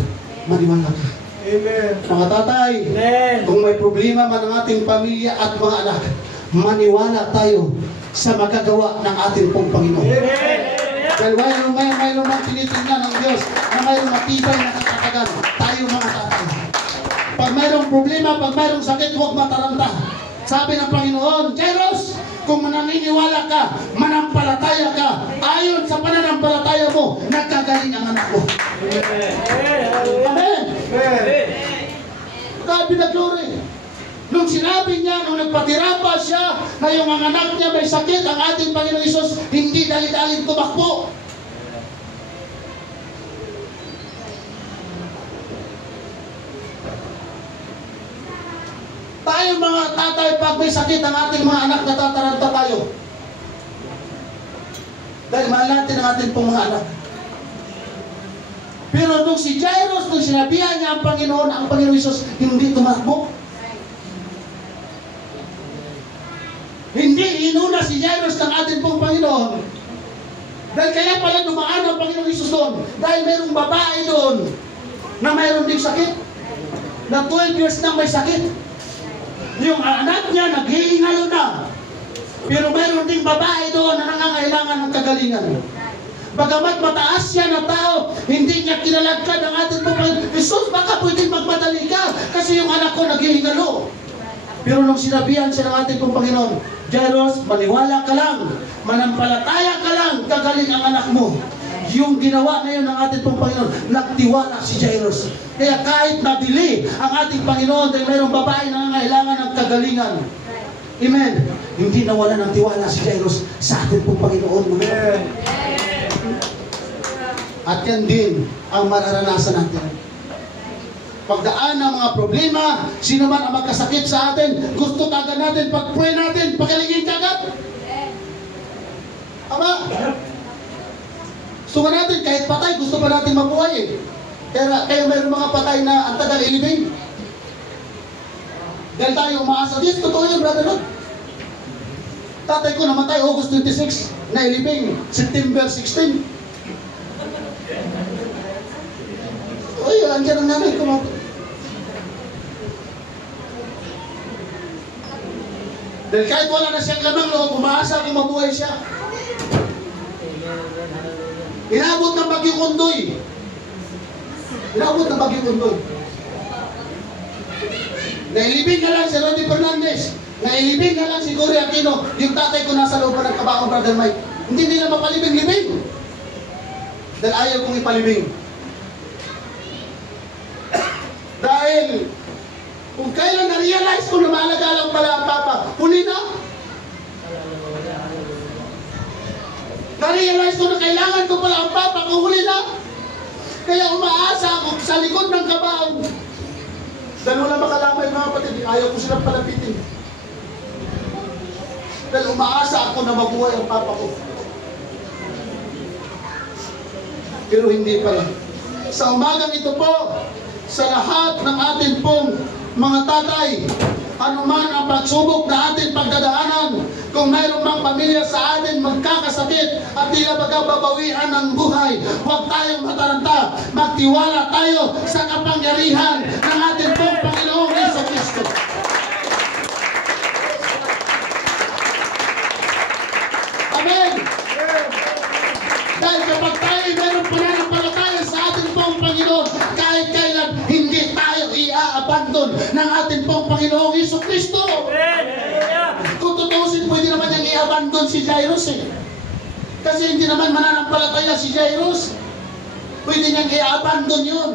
maniwala ka. Amen. Mga tatay, Amen. Kung may problema man ang ating pamilya at mga anak, maniwala tayo sa magagawa ng ating pong Panginoon. Amen. Dahil mayroon mang tinitingnan ng Diyos na mayroong matibay na katatagan, tayo mga tatay. Pag mayroong problema, pag mayroong sakit, huwag mataranta. Sabi ng Panginoon, Jairus, kung mananiniwala ka, manampalataya ka, ayon sa pananampalataya mo, nagkagaling ang anak ko. Amen. Grabe na glory. Nung sinabi niya, nung nagpatira pa siya, na yung mga anak niya may sakit, ang ating Panginoon Isus, hindi dali-daling tumakbo. Tayo mga tatay, pag may sakit ang ating mga anak, natataranta tayo. Dahil mahal natin ang ating pong mga anak. Pero nung si Jairus, nung sinabihan niya ang Panginoon Isus, hindi tumakbo. Hindi inuna si Jairus ng ating pong Panginoon. Dahil kaya pala dumaan ang Panginoong Isus doon. Dahil mayroong babae doon na mayroon ding sakit. Na 12 years na may sakit. Yung anak niya naghihingalo na. Pero mayroon ding babae doon na nangangailangan ng kagalingan. Bagamat mataas siya na tao, hindi niya kinalagkad ang ating Panginoon. Jesus, baka pwedeng magmadali ka kasi yung anak ko naghihingalo. Pero nung sinabihan siya ng ating Panginoon, Jairus, maniwala ka lang, manampalataya ka lang, gagaling ang anak mo. Yung ginawa ngayon ng ating Panginoon, nagtiwala si Jairus. Kaya kahit nabili ang ating Panginoon dahil mayroong babae na nangangailangan ng kagalingan. Amen. Hindi nawala ng tiwala si Jairus sa ating Panginoon. Amen. At yan din ang mararanasan natin. Pagdaan ng mga problema, sino man ang magkasakit sa atin, gusto kagad natin, pag-pray natin, pagalingin kagad. Ama, gusto ka natin, kahit patay, gusto pa natin mabuhay eh. Kaya mayroon mga patay na ang tagal ilibing. Dahil tayo umaasa. Yes, totoo yun, brother Lord. Tatay ko namatay August 26, na ilibing, September 16. Uy, andyan ang nanay ko. Dahil kahit wala na siyang lamang loob, umaasa kung mabuhay siya. Inabot ng Bagyong Ondoy. Inabot ng Bagyong Ondoy. Nailibing na lang si Roddy Fernandez. Nailibing na lang si Cory Aquino. Yung tatay ko nasa loob pa ng kabaong, Brother Mike. Hindi nila mapalibing-libing. Dahil ayaw kong ipalibing. Dahil kung kailan na-realize ko na mahalaga lang pala ang Papa, huli na. Na-realize ko na kailangan ko pala ang Papa, kung huli na. Kaya umaasa ako sa likod ng kabaong. Dahil wala makalamay mga kapatid, ayaw ko silang palapitin. Dahil umaasa ako na mabuhay ang Papa ko. Pero hindi pala. Sa umagang ito po, sa lahat ng atin pong mga tatay, anuman ang pagsubok na ating pagdadaanan, kung mayroon mang pamilya sa atin magkakasakit at tila magababawian ng buhay, huwag tayong mataranta. Magtiwala tayo sa kapangyarihan ng ating pong Panginoong Jesucristo. Amen! Dahil kapag tayo mayroong pananampalataya sa ating pong Panginoon, kahit kailan hindi tayo i-abandon ng ating pong Panginoong Jesucristo. Kung tutusin, pwede naman niyang i-abandon si Jairus eh. Kasi hindi naman mananampalataya si Jairus. Pwede niyang i-abandon yun.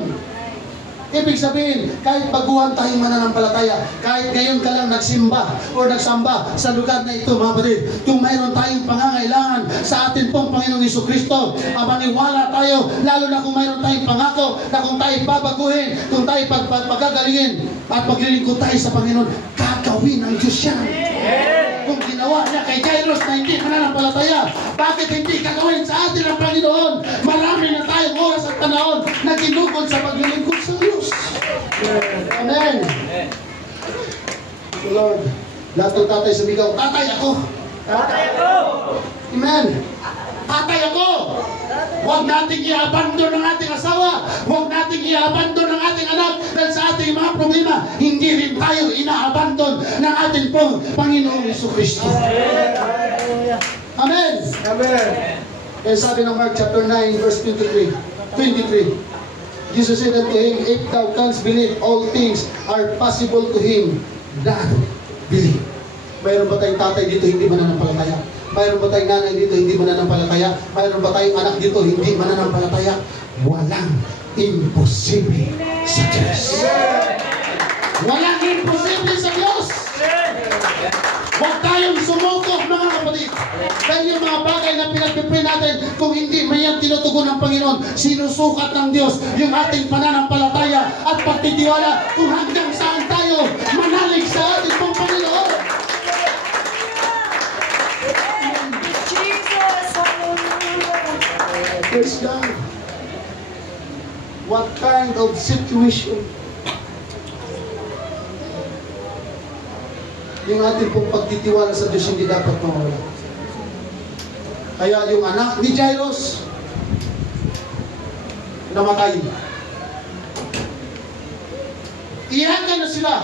Ibig sabihin, kahit baguhan tayong mananampalataya, kahit ngayon ka lang nagsimba o nagsamba sa lugar na ito, mga kapatid, kung mayroon tayong pangangailangan sa atin pong Panginoong Jesucristo, maniwala tayo, lalo na kung mayroon tayong pangako na kung tayo babaguhin, kung tayo pagagalingin at paglilingkod tayo sa Panginoon, gagawin ng Diyos yan. Kung ginawa niya kay Jairus na hindi mananampalataya, bakit hindi gagawin sa atin ang Panginoon? Marami na tayong oras at panahon na ginugol sa paglilingkod sa Diyos. Amen. Lord, lahat ng tatay sumigaw, tatay ako. Tatay ako. Amen. Tatay ako. Huwag nating i-abandon ang ating asawa. Huwag nating i-abandon ang ating anak. Dahil sa ating mga problema, hindi rin tayo ina-abandon ng ating pong Panginoong Jesucristo. Amen. Amen. Kaya sabi ng Mark chapter 9 verse 23, Jesus said unto him, if thou canst believe, all things are possible to him that believe. Mayroon ba tayong tatay dito hindi mananampalataya? Mayroon ba tayong nanay dito hindi mananampalataya? Mayroon ba tayong anak dito hindi mananampalataya? Walang imposible sa Diyos. Walang imposible sa Diyos. Huwag tayong sumukok, mga kapatid. Dahil yung mga bagay na pinagpipray natin, kung hindi may yan tinutugon ng Panginoon, sinusukat ng Diyos yung ating pananampalataya at pagtitiwala kung hanggang saan tayo manalig sa ating pong Panginoon. Praise God. What kind of situation yung ating pong pagtitiwala sa Diyos hindi dapat mawala. Kaya yung anak ni Jairus, namatay. Iyakan na sila.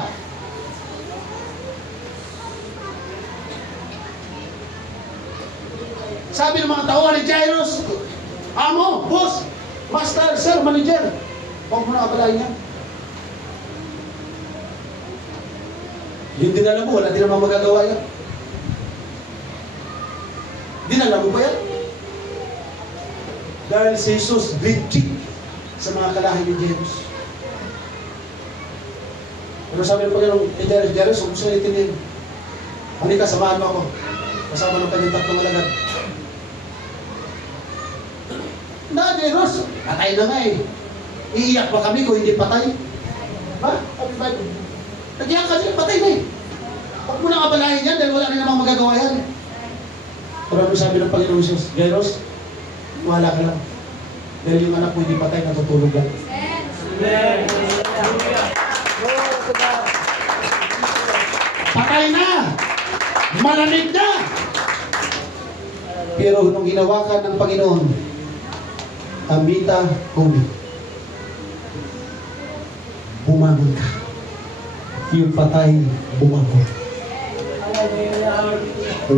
Sabi ng mga tao ni Jairus, amo, boss, master, sir, manager, huwag mo na abalain yan. Yung dinala mo, wala din naman magagawa yan. Dinala mo ba yan? Dahil si Jesus legit sa mga kalahi ni Jairus. Ano sabi ng Panginoon kay Jairus? Jairus, kung gusto na itindihin, halika, samahan mo ako. Kasama ng kanyang tatlong alagad. Na, Jairus, patay na nga eh. Iiyak pa kami kung hindi patay. Ha? Sabi ba? Nag-iyak ka sila, patay na eh. Huwag mo nang abalahin yan dahil wala na namang magagawa yan. Pero ano sabi ng Panginoon Jesus? Jairus, wala ka lang. Dahil yung anak mo hindi patay, natutulog lang. Amen. Patay na! Malamig na! Pero nung ginawakan ng Panginoon, Amita Holy, bumangon ka. Yung patay, bumangon.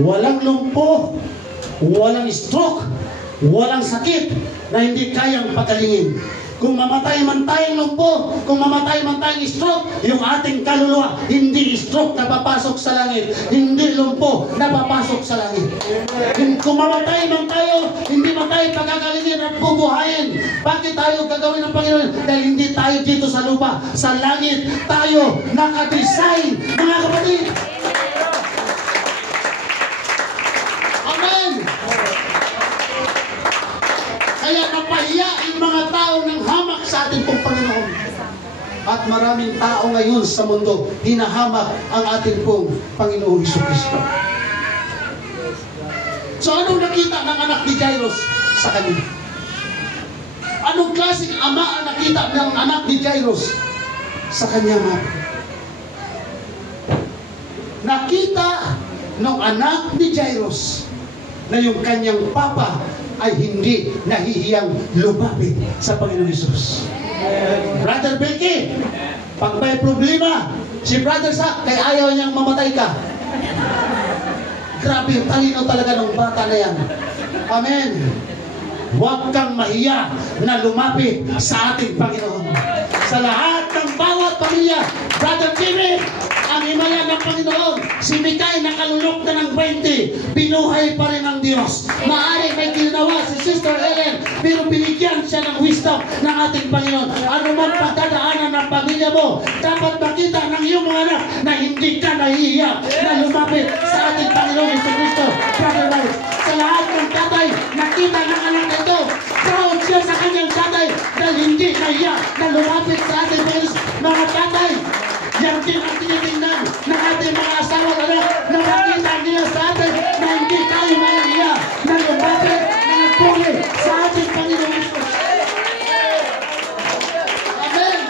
Walang lumpo, walang stroke, walang sakit na hindi kayang pagalingin. Kung mamatay man tayong lumpo, kung mamatay man tayong stroke, yung ating kaluluwa, hindi stroke na papasok sa langit, hindi lumpo na papasok sa langit. Kung mamatay man tayo, hindi man tayo pagagalingin at bubuhayin. Bakit tayo gagawin ng Panginoon? Dahil hindi tayo dito sa lupa, sa langit tayo nakadesign, mga kapatid. Amen! Kaya napahiya yung mga tao ng hamak sa ating pong Panginoon. At maraming tao ngayon sa mundo, hinahamak ang ating pong Panginoon Jesucristo. So anong nakita ng anak ni Jairus sa kanya? Anong klaseng ama ang nakita ng anak ni Jairus sa kanya nga? Nakita ng anak ni Jairus na yung kanyang papa ay hindi nahihiyang lumapit sa Panginoon Jesus. Brother Becky, pag may problema, si Brother Zach, kaya ayaw niyang mamatay ka. Grabe, talino talaga ng bata na yan. Amen. Huwag kang mahiya na lumapit sa ating Panginoon. Sa lahat ng bawat pamilya, Brother Jimmy, ang himala ng Panginoon, si Mikay nakalulok na ng 20, binuhay pa rin ang Diyos. Maaari may ginawa si Sister Ellen, pero binigyan siya ng wisdom ng ating Panginoon. Ano man pagdadaanan ng pamilya mo, dapat makita ng iyong mga anak na hindi ka nahihiya na lumapit sa ating Panginoon Jesucristo. Brother Rice, sa lahat ng tatay, nakita ng anak na ito, proud siya sa kanyang tatay dahil hindi nahiya na lumapit sa ating Panginoon. Mga tatay, yan din ang tinitingnan ng ating mga asawa at anak na makita nila sa atin na hindi tayo mahihiya na lumapit na nagpuli sa ating Panginoon Jesus. Amen!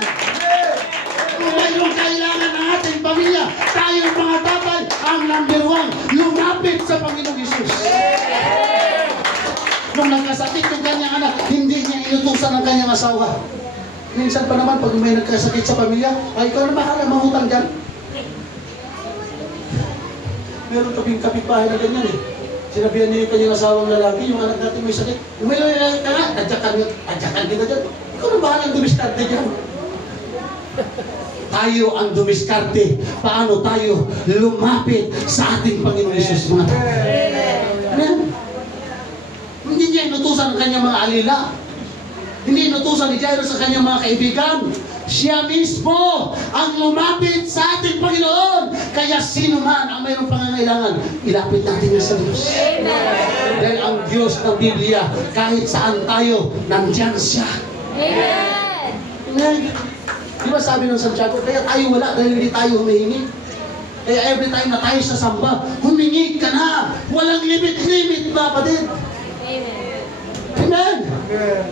Kung mayroong kailangan ng ating pamilya, tayong mga tatay ang number 1, lumapit sa Panginoon Jesus. Nung nagkasakit yung kanyang anak, hindi niya inutusan ang kanyang asawa. Minsan pa naman, pag may nagkasakit sa pamilya, ay ikaw na bahala, mahutang dyan. Meron kaming kapitbahay na ganyan eh. Sinabihan niya yung kanyang asawang lalaki, yung anak natin may sakit. Umayon ka nga, tadyakan kita dyan. Ikaw na bahala ang dumiskarte dyan. Tayo ang dumiskarte. Paano tayo lumapit sa ating Panginoon Jesus, mga tayo? Amen. Hindi niya inutusan ang kanyang mga alila. Hindi inutusan ni Jairus sa kanyang mga kaibigan. Siya mismo ang lumapit sa ating Panginoon. Kaya sino man ang mayroong pangangailangan, ilapit natin niya sa Diyos. Dahil ang Diyos ng Biblia, kahit saan tayo, nandyan siya. Amen. Amen. Di ba sabi ng Santiago, kaya tayo wala dahil hindi tayo humihingi. Kaya every time na tayo sa samba, humingi ka na. Walang limit-limit, kapatid. Amen. Amen.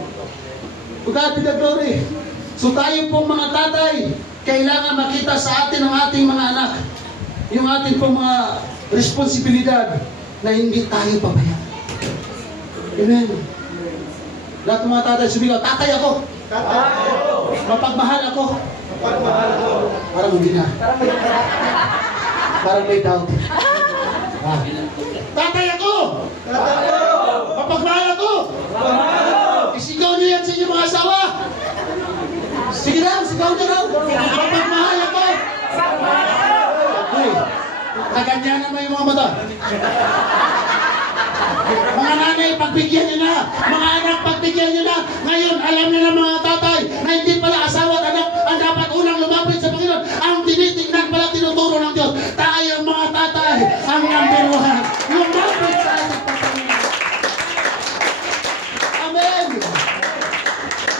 To God be the glory. So tayo pong mga tatay, kailangan makita sa atin ang ating mga anak, yung ating pong mga responsibilidad na hindi tayo pabayaan. Amen. Lahat ng mga tatay, sumigaw, tatay ako. Mapagmahal ako. Parang hindi na. Parang may doubt. Tatay ako! Mapagmahal ako! Isigaw niyo yan sa inyong mga asawa! Sige lang, sigaw niyo raw! Mapagmahal ako! Uy, kaganyanan mo yung mga mata. Mga nanay, pagbigyan niyo na! Mga anak, pagbigyan niyo na! Ngayon, alam niyo na mga tatay na hindi pala asawa at anak ang dapat unang lumapit sa Panginoon. Ang tinitingnan pala tinuturo ng Diyos. Tayo mga tatay, ang number one. Lumapit sa ating Panginoon. Amen!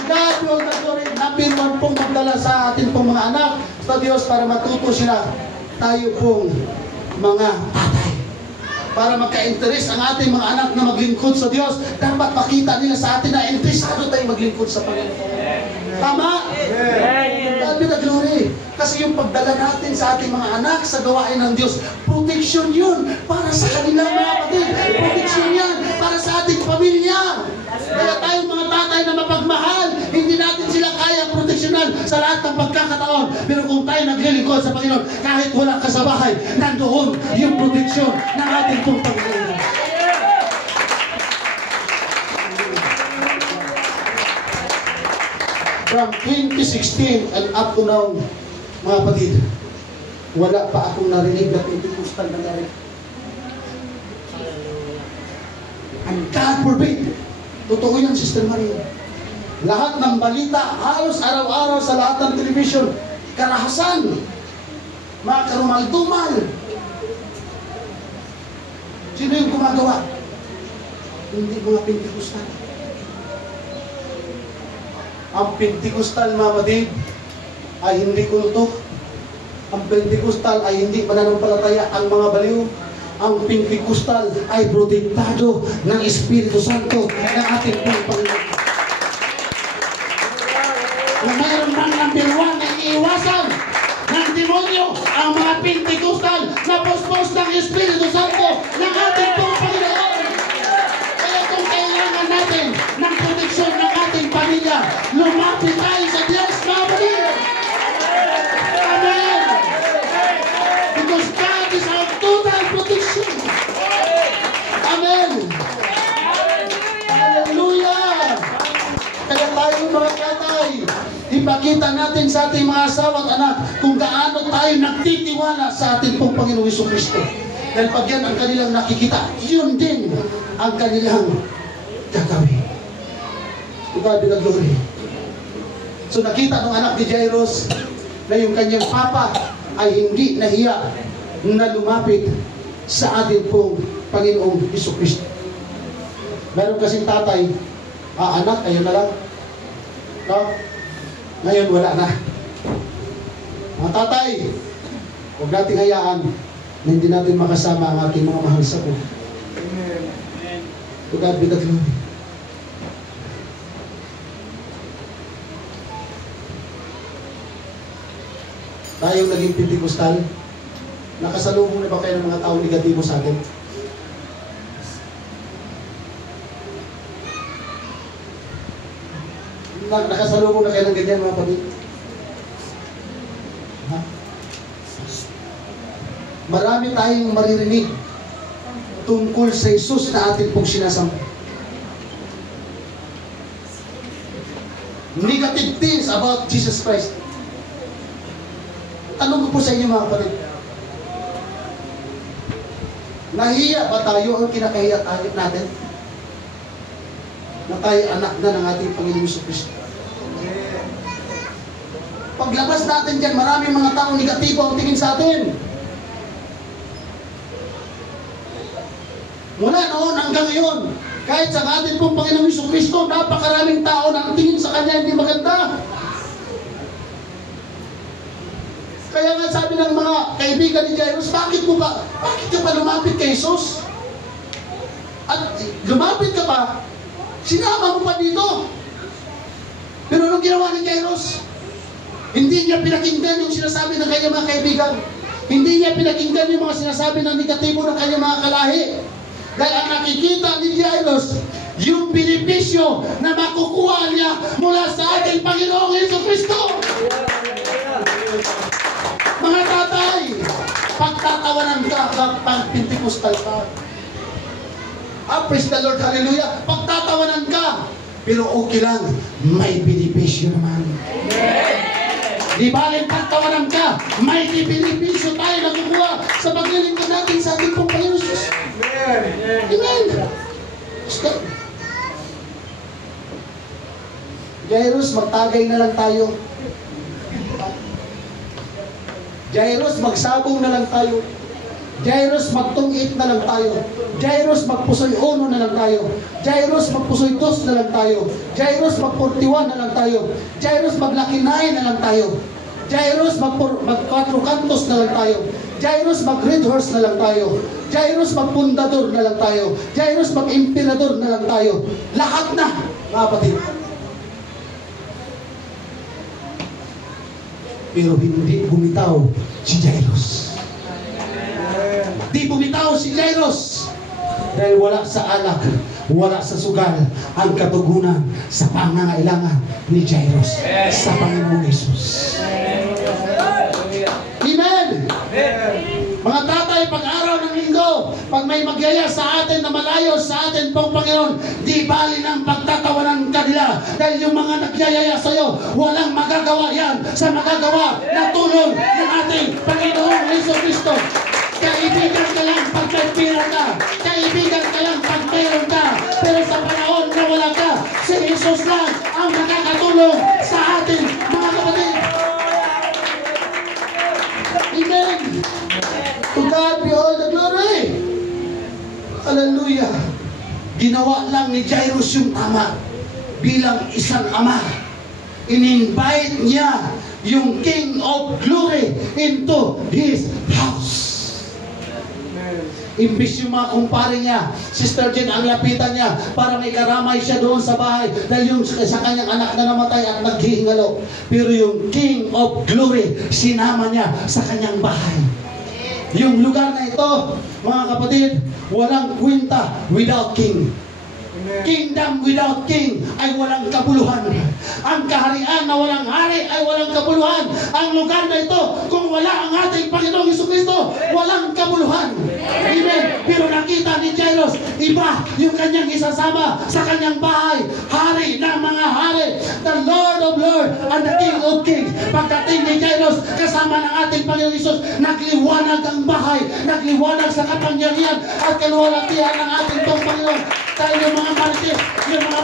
God will not glory. Number one pong magdala sa ating pong mga anak sa Diyos para matuto sila. Tayo pong mga tatay. Para magka-interest ang ating mga anak na maglingkod sa Diyos, dapat makita nila sa atin na interesado tayo maglingkod sa Panginoon. Tama? God be the glory. Kasi yung pagdala natin sa ating mga anak sa gawain ng Diyos, protection yun para sa kanila mga kapatid. Protection yan para sa ating pamilya. Kaya tayong mga tatay na mapagmahal, hindi natin sila kaya proteksyonan sa lahat ng pagkakataon. Pero kung tayo naglilingkod sa Panginoon, kahit wala ka sa bahay, nandoon yung proteksyon ng ating pong Panginoon. From 2016 and up to now, mga kapatid, wala pa akong narinig na Pentecostal na narinig. And God forbid, totoo yan, Sister Maria. Lahat ng balita, halos araw-araw sa lahat ng television, karahasan, mga karumal-dumal. Sino yung gumagawa? Hindi mga Pentecostal. Ang Pentecostal, mga kapatid, ay hindi kulto. Ang Pentecostal ay hindi pananampalataya ang mga baliw. Ang Pentecostal ay protektado ng Espiritu Santo ng ating Panginoon. Kung mayroon man number one na iiwasan ng demonyo, ang mga Pentecostal na pospos ng Espiritu Santo ng ating Panginoon. Kaya kung kailangan natin ng proteksyon ng ating pamilya, lumapit tayo sa Diyos, kapatid. Amen. Because God is our total protection. Amen. Hallelujah. Kaya tayo mga tatay, ipakita natin sa ating mga asawa at anak kung gaano tayo nagtitiwala sa ating pong Panginoong Jesucristo. Dahil pag yan ang kanilang nakikita, yun din ang kanilang gagawin. God be the glory. So nakita ng anak ni Jairus na yung kanyang papa ay hindi nahiya na lumapit sa ating pong Panginoong Jesucristo. Meron kasing tatay, anak, ayun na lang. No? Ngayon wala na. Mga tatay, huwag nating hayaan na hindi natin makasama ang ating mga mahal sa buhay. To God be the glory. Tayong naging Pentecostal, nakasalubong na ba kayo ng mga tao negatibo sa atin? Nakasalubong na kayo ng ganyan mga kapatid? Ha? Marami tayong maririnig tungkol sa Jesus na atin pong sinasamba. Negative things about Jesus Christ. Tanong ko po sa inyo mga kapatid, nahiya ba tayo ang kinakahiya natin? Na tayo anak na ng ating Panginoong Jesucristo. Paglabas natin dyan, maraming mga taong negatibo ang tingin sa atin. Mula noon hanggang ngayon, kahit sa ating pong Panginoong Jesucristo, napakaraming tao na ang tingin sa Kanya hindi maganda. Kaya nga sabi ng mga kaibigan ni Jairus, bakit ka pa lumapit kay Jesus? At lumapit ka pa, sinama mo pa dito. Pero anong ginawa ni Jairus? Hindi niya pinakinggan yung sinasabi ng kanyang mga kaibigan. Hindi niya pinakinggan yung mga sinasabi ng negatibo ng kanyang mga kalahi. Dahil ang nakikita ni Jairus, yung benepisyo na makukuha niya mula sa ating Panginoong Jesucristo. Mga tatay, pagtatawanan ka kapag Pentecostal ka. Praise the Lord, hallelujah. Pagtatawanan ka, pero okay lang, may benepisyo naman. Di baling pagtawanan ka, may benepisyo tayo nakukuha sa paglilingkod natin sa ating pong Panginoon Jesus. Amen. Stop. Jairus, magtagay na lang tayo. Jairus, magsabong na lang tayo. Jairus, magtungit na lang tayo. Jairus, magpusoy 1 na lang tayo. Jairus, magpusoy 2 na lang tayo. Jairus, mag-41 na lang tayo. Jairus, maglaki 9 na lang tayo. Jairus, mag-4 kantos na lang tayo. Jairus, mag-red horse na lang tayo. Jairus, mag-pundador na lang tayo. Jairus, mag-emperador na lang tayo. Lahat na, mga kapatid. Pero hindi bumitaw si Jairus. Di bumitaw si Jairus dahil wala sa alak, wala sa sugal ang katugunan sa pangangailangan ni Jairus sa Panginoong Hesus. Amen. Mga tatay, pag-araw ng linggo, pag may magyaya sa atin na malayo sa atin pong Panginoon, di bali ng pagtatawanan kanila dahil yung mga nagyayaya sa iyo, walang magagawa yan sa magagawa na tulong ng ating Panginoong Jesucristo. Kaibigan ka lang pag may pira ka. Kaibigan ka lang pag mayroon ka. Pero sa panahon na wala ka, si Jesus lang ang nakakatulong sa atin, mga kapatid. Amen. To God be all the glory. Hallelujah. Ginawa lang ni Jairus yung tama bilang isang ama. In-invite niya yung King of Glory into his house. Imbis yung mga kumpare niya, Sister Jen, ang lapitan niya para may karamay siya doon sa bahay dahil yung sa kanyang anak na namatay at naghihingalo. Pero yung King of Glory, sinama niya sa kanyang bahay. Yung lugar na ito, mga kapatid, walang kwenta without king. Kingdom without king ay walang kabuluhan. Ang kaharian na walang hari ay walang kabuluhan. Ang lugar na ito, kung wala ang ating Panginoong Jesucristo, walang kabuluhan. Amen. Pero nakita ni Jairus, iba yung kanyang isasama sa kanyang bahay. Hari ng mga hari, the Lord of Lords and the King of Kings. Pagdating ni Jairus, kasama ng ating Panginoong Jesus, nagliwanag ang bahay, nagliwanag sa kapangyarihan at kaluwalhatian ng ating Panginoon. Dahil yung mga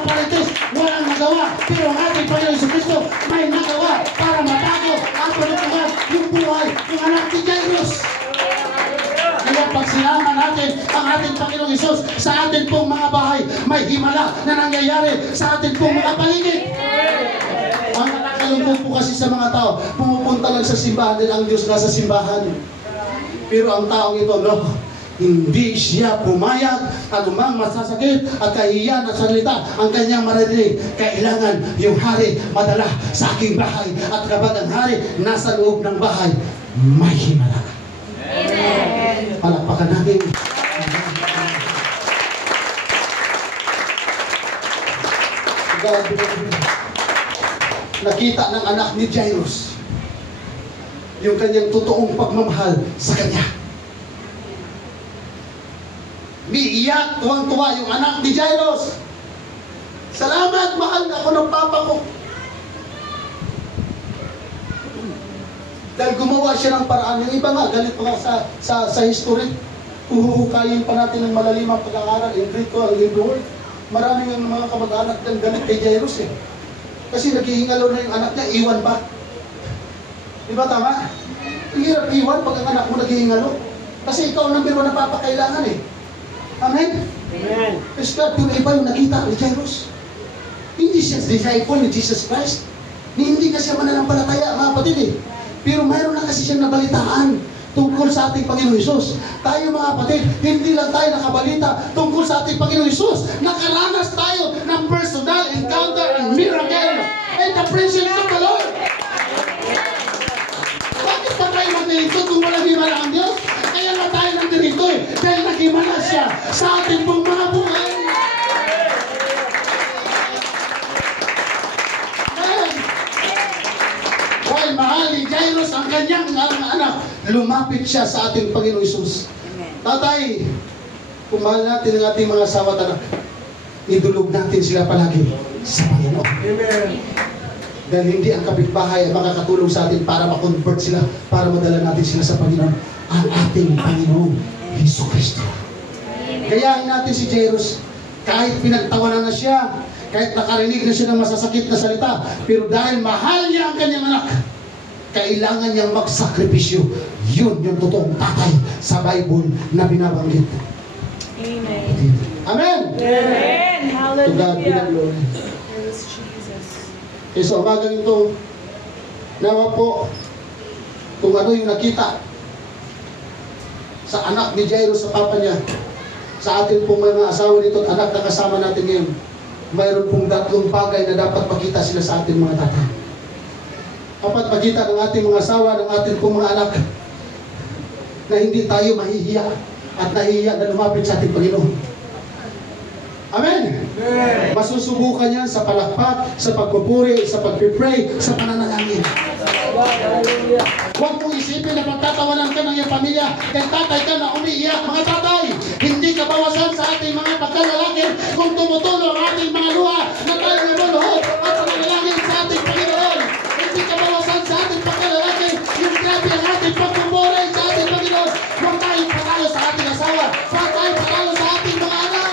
parites, walang nagawa. Pero ang ating Panginoon Jesucristo may nagawa para matago at panutugan yung buhay ng anak ni Jairus. Kaya pag sinama natin ang ating Panginoong Jesus sa ating pong mga bahay, may himala na nangyayari sa ating pong mga paligid. Ang nakakalungkot po kasi sa mga tao, pumupunta lang sa simbahan din ang Diyos nasa simbahan. Pero ang taong ito, no, hindi siya pumayag at umang masasakit at kahihiyan at salita ang kanyang maririnig. Kailangan yung hari madala sa aking bahay. At kapag ang hari nasa loob ng bahay, may himala. Amen. Palakpakan natin. Nakita ng anak ni Jairus yung kanyang totoong pagmamahal sa kanya. Miiyak, tuwang-tuwa yung anak ni Jairus. Salamat, mahal na ako ng papa ko. Dahil gumawa siya ng paraan. Yung iba nga, galit pa nga sa history. Uhuhukayin pa natin ng malalimang pag-aaral. In Greek ko, in the world. Maraming yung mga kamag-anak ng galit kay Jairus eh. Kasi naghihingalo na yung anak niya, iwan pa. Di ba tama? Ang hirap iwan pag ang anak mo naghihingalo. Kasi ikaw ang number 1 na papakailangan eh. Amen? Amen. Praise God, yung iba yung nakita ni Jairus. Hindi siya disciple ni Jesus Christ. Hindi ka siya mananampalataya, mga kapatid eh. Pero mayroon na kasi siyang nabalitaan tungkol sa ating Panginoon Hesus. Tayo mga kapatid, hindi lang tayo nakabalita tungkol sa ating Panginoon Hesus. Nakaranas tayo ng personal encounter and miracle and the presence of the Lord. Bakit pa tayo nandito kung walang himala ang Diyos? Kaya nga tayo nandito eh. Dahil naghimala siya sa ating pong mga buhay. kanyang anak, lumapit siya sa ating Panginoong Hesus. Tatay, kung mahal natin ang ating mga asawa at anak, idulog natin sila palagi sa Panginoon. Amen. Dahil hindi ang kapitbahay ang makakatulong sa atin para ma-convert sila, para madala natin sila sa Panginoon. Ang ating Panginoong Hesus Kristo. Gayahin natin si Jairus. Kahit pinagtawanan na siya, kahit nakarinig na siya ng masasakit na salita, pero dahil mahal niya ang kanyang anak, kailangan niyang magsakripisyo. Yun yung totoong tatay sa Bible na binabanggit. Amen. Amen! Amen. To God be the Hallelujah. glory. Praise Jesus. Okay, so umagang ito, nawa po, kung ano yung nakita sa anak ni Jairus sa papa niya, sa atin pong mga asawa nito at anak na kasama natin ngayon, mayroon pong tatlong bagay na dapat makita sila sa ating mga tatay. Dapat makita ng ating mga asawa, ng ating pong mga anak, na hindi tayo mahihiya at nahihiya na lumapit sa ating Panginoon. Amen! Amen. Masusubukan yan sa palakpak, sa pagpupuri, sa pagpipray, sa pananalangin. Huwag mong isipin na pagtatawanan ka ng iyong pamilya kay tatay ka na umiiyak. Mga tatay, hindi ka bawasan sa ating mga pagkalalaki kung tumutulong ang ating mga luha na tayo lumuluhod at pananalangin sa ating Panginoon. Hindi ka bawasan sa ating pagkalalaki yung grabe ang ating pagpupuri sa ating Panginoon. Huwag tayong patalo sa ating asawa. Huwag tayong patalo sa ating mga anak.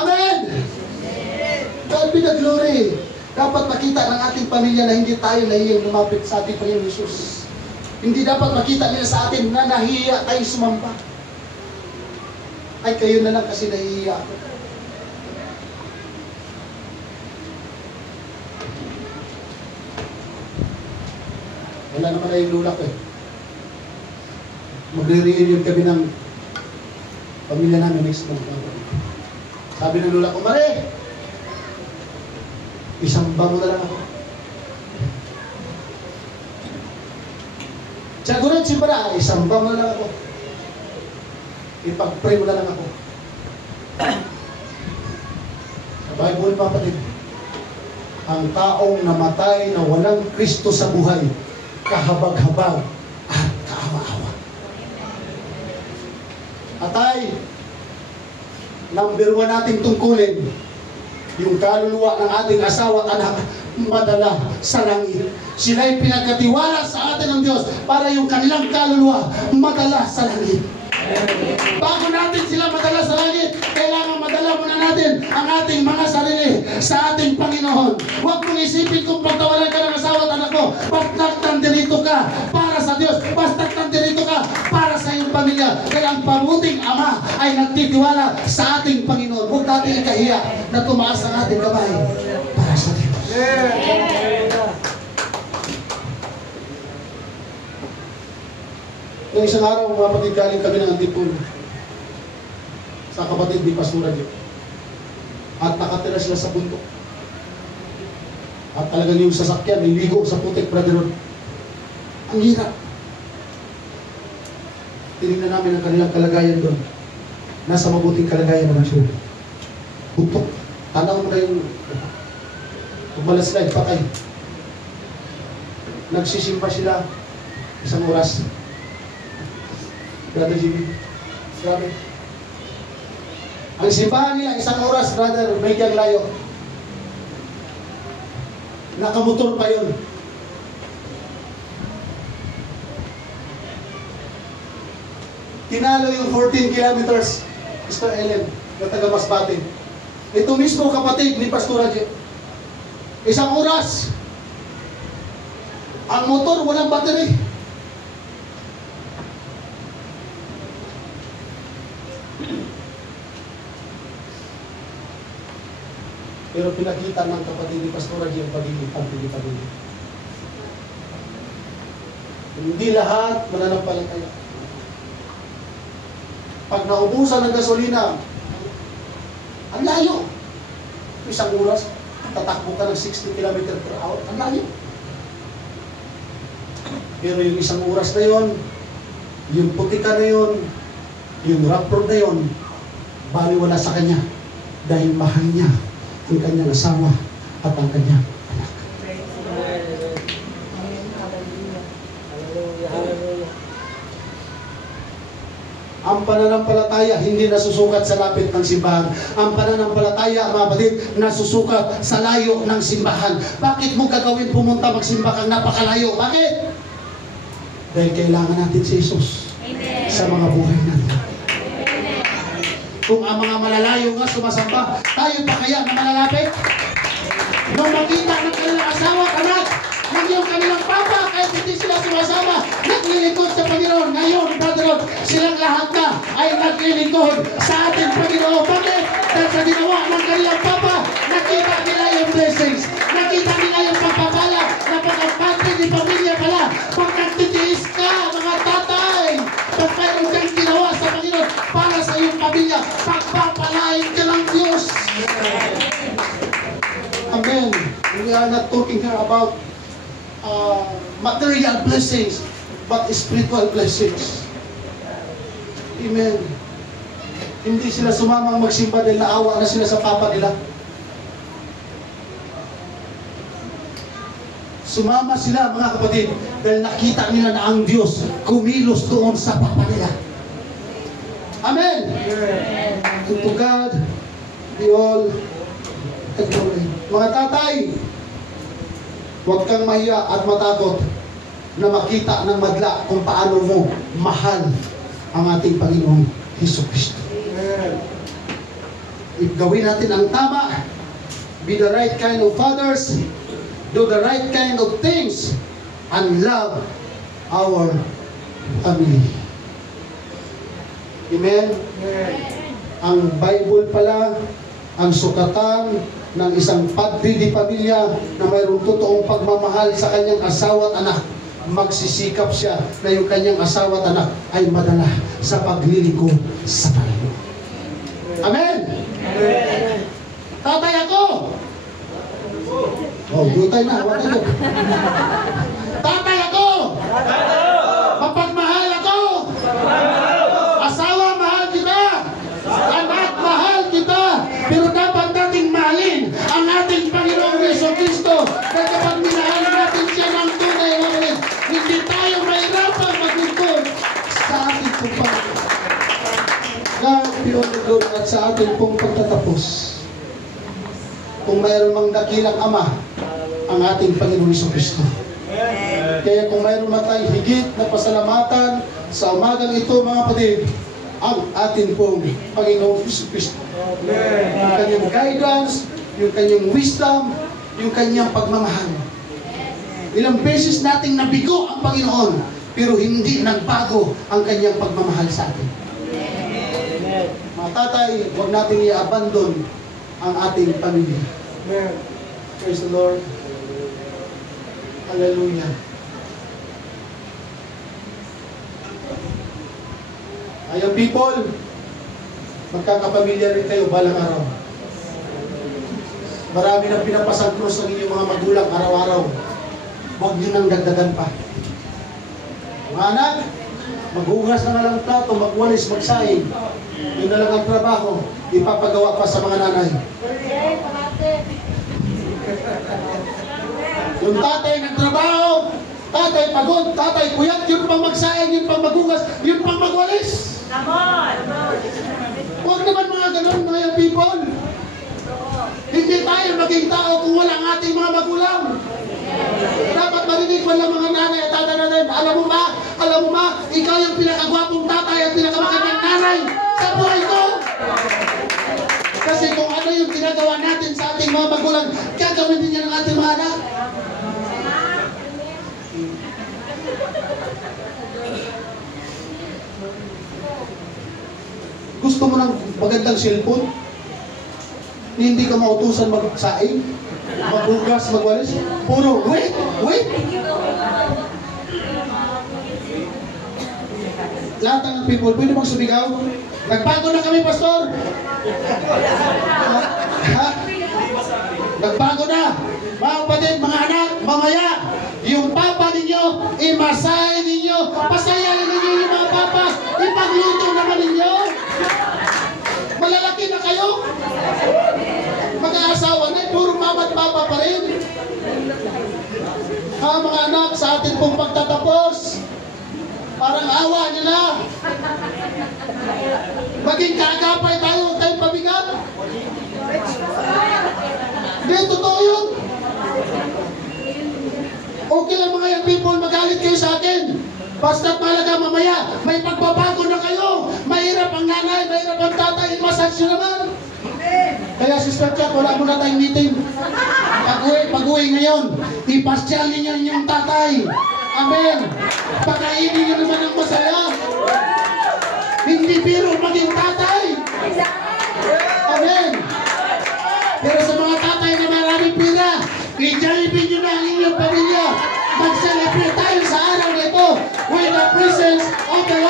Amen! God be the glory. Dapat makita ng ating pamilya na hindi tayo nahihiyang lumapit sa ating Panginoon Hesus. Hindi dapat makita nila sa atin na nahihiya tayo sumamba. Ay, kayo na lang kasi nahihiya ako. Wala naman na yung lula ko eh. Magre-reunion kami ng pamilya namin next month. Sabi ng lula ko, Mare, isamba mo na lang ako. Tiyagunan si Para, isamba mo na lang ako. Ipag-pray mo na lang ako. Sa Bible, kapatid, ang taong namatay na walang Kristo sa buhay, kahabag-habag at kaawa-awa. Atay, number 1 nating tungkulin, yung kaluluwa ng ating asawa at anak, madala sa langit. Sila'y pinagkatiwala sa atin ng Diyos para yung kanilang kaluluwa madala sa langit. Bago natin sila madala sa langit, kailangan madala muna natin ang ating mga sarili sa ating Panginoon. Huwag mong isipin kung pagtawalan ka ng asawa at anak mo, basta't nandito ka para sa Diyos, basta't nandito ka para sa iyong pamilya. Kaya ang pamuting Ama ay nagtitiwala sa ating Panginoon. Huwag natin ikahiya na tumaas ang ating kamay para sa Diyos. Noong isang araw, mga kapatid, galing kami ng Antipolo sa kapatid ni Pastora Diyo. At nakatira sila sa bundok. At talagang yung sasakyan, niligo sa putik, Brother Ron. Ang hirap. Tinignan namin ang kanilang kalagayan doon. Nasa mabuting kalagayan naman siya. Putok. Tanaw mo na yung tumalaslight, patay. Nagsisimba sila isang oras. Brother Jimmy, grabe. Ang simbahan nila, isang oras, brother, medyo layo. Nakamotor pa yun. Tinalo yung 14 kilometers, Mr. Ellen, na taga Masbate. Ito mismo kapatid ni Pastora J. Isang oras. Ang motor, walang battery. Pero pinakita ng kapatid ni Pastora G ang pagiging pagpili-pagili. Hindi lahat mananampalataya. Pag naubusan ng gasolina, ang layo. Isang oras, tatakbo ka ng 60 km per hour, ang layo. Pero yung isang oras na yon, yung putika na yon, yung rough road na yon, baliwala sa kanya dahil mahal niya ang kanyang asawa at ang kanyang anak. Ang pananampalataya hindi nasusukat sa lapit ng simbahan. Ang pananampalataya, mga kapatid, nasusukat sa layo ng simbahan. Bakit mo gagawin pumunta magsimba kang napakalayo? Bakit? Dahil kailangan natin si Jesus sa mga buhay natin. Kung ang mga malalayo nga sumasamba, tayo pa kaya na malalapit? Nung makita ng kanilang asawa, anak, ng iyong kanilang papa, kahit hindi sila sumasama, naglilingkod sa Panginoon. Ngayon, brother, silang lahat na ay naglilingkod sa ating Panginoon. Bakit? Dahil sa ginawa ng kanilang papa, nakita nila yung blessings, nakita nila yung pagpapala, na pagkakpatid ni pamilya pala. Pag nagtitiis ka, mga tatay, pag mayroon kang ginawa sa Panginoon para sa iyong pamilya, pagpapalain ka ng Diyos. Amen. We are not talking here about material blessings, but spiritual blessings. Amen. Hindi sila sumamang magsimba dahil naawa na sila sa papa nila. Sumama sila, mga kapatid, dahil nakita nila na ang Diyos kumilos doon sa papa nila. Amen. To God be all the glory. Mga tatay, huwag kang mahiya at matakot na makita ng madla kung paano mo mahal ang ating Panginoong Jesucristo. If gawin natin ang tama, be the right kind of fathers, do the right kind of things, and love our family. Amen? Ang Bible pala, ang sukatan ng isang padre di pamilya na mayroong totoong pagmamahal sa kanyang asawa at anak, magsisikap siya na yung kanyang asawa at anak ay madala sa paglilingkod sa Panginoon. Amen? Amen. Tatay ako! Oh, dutay na. Wala yun. Tatay ako! Mapagmahal ako! Asawa, mahal kita! Anak, mahal kita! Pero dapat nating mahalin ang ating Panginoong Jesucristo na kapag minahal natin siya ng tunay, hindi tayo mahirapan maglingkod sa ating Panginoon. God be all the glory at sa ating pong pagtatapos. Kung mayroon mang dakilang Ama, ang ating Panginoong Jesucristo. Kaya kung mayroon man tayong higit na pasalamatan sa umagang ito, mga kapatid, ang ating pong Panginoong Jesucristo. Yung kanyang guidance, yung kanyang wisdom, yung kanyang pagmamahal. Ilang beses nating nabigo ang Panginoon, pero hindi nagbago ang kanyang pagmamahal sa atin. Mga tatay, huwag nating i-abandon ang ating pamilya. Praise the Lord. Hallelujah. Ayun, people, magkakapamilya rin kayo balang araw. Marami nang pinapasang krus ng inyong mga magulang araw-araw. Huwag nyo nang dagdagan pa. Mga anak, maghugas na lang plato, magwalis, magsaing. Yun na lang ang trabaho, ipapagawa pa sa mga nanay. Yung tatay nagtrabaho, tatay pagod, tatay puyat, yun pang magsaing, yun pang maghugas, yun pang magwalis. Huwag naman mga ganun, mga people. Hindi tayo maging tao kung wala ang ating mga magulang. Dapat marinig mo lang mga nanay at tatay natin. Alam mo ba, ikaw yung pinakagwapong tatay at pinakamagandang nanay sa buhay ko. Kasi kung ano yung ginagawa natin sa ating mga magulang, gagawin din yan ng ating mga anak. Gusto mo ng magandang cellphone? Hindi ka mautusan magsaing, maghugas, magwalis. Puro, wait! Lahat ng people, pwede bang sumigaw? Nagbago na kami, pastor! Ha? Nagbago na! Mga kapatid, mga anak, mamaya, yung papa ninyo, imasahe ninyo, pasayahin ninyo yung mga papa, ipagluto naman ninyo. Malalaki na kayo. Mag-aasawa na, puro mama at papa pa rin. Ha, mga anak, sa atin pong pagtatapos, parang awa nila. Maging kaagapay tayo, huwag tayong pabigat. Hindi, totoo yun. Okay lang mga young people, magalit kayo sa akin. Basta't malaga mamaya, may pagbabago na kayo. Mahirap ang nanay, mahirap ang tatay, massage nyo naman. Kaya Sister Chuck, wala muna tayong meeting. Pag-uwi ngayon, ipasyal ninyo yung tatay. Amen. Pakainin nyo naman ng masaya. Hindi biro maging tatay. Amen. Pero sa mga tatay na maraming pira, i-jollibee nyo na ang inyong pamilya. Mag-celebrate tayo sa araw nito with the presence of the Lord.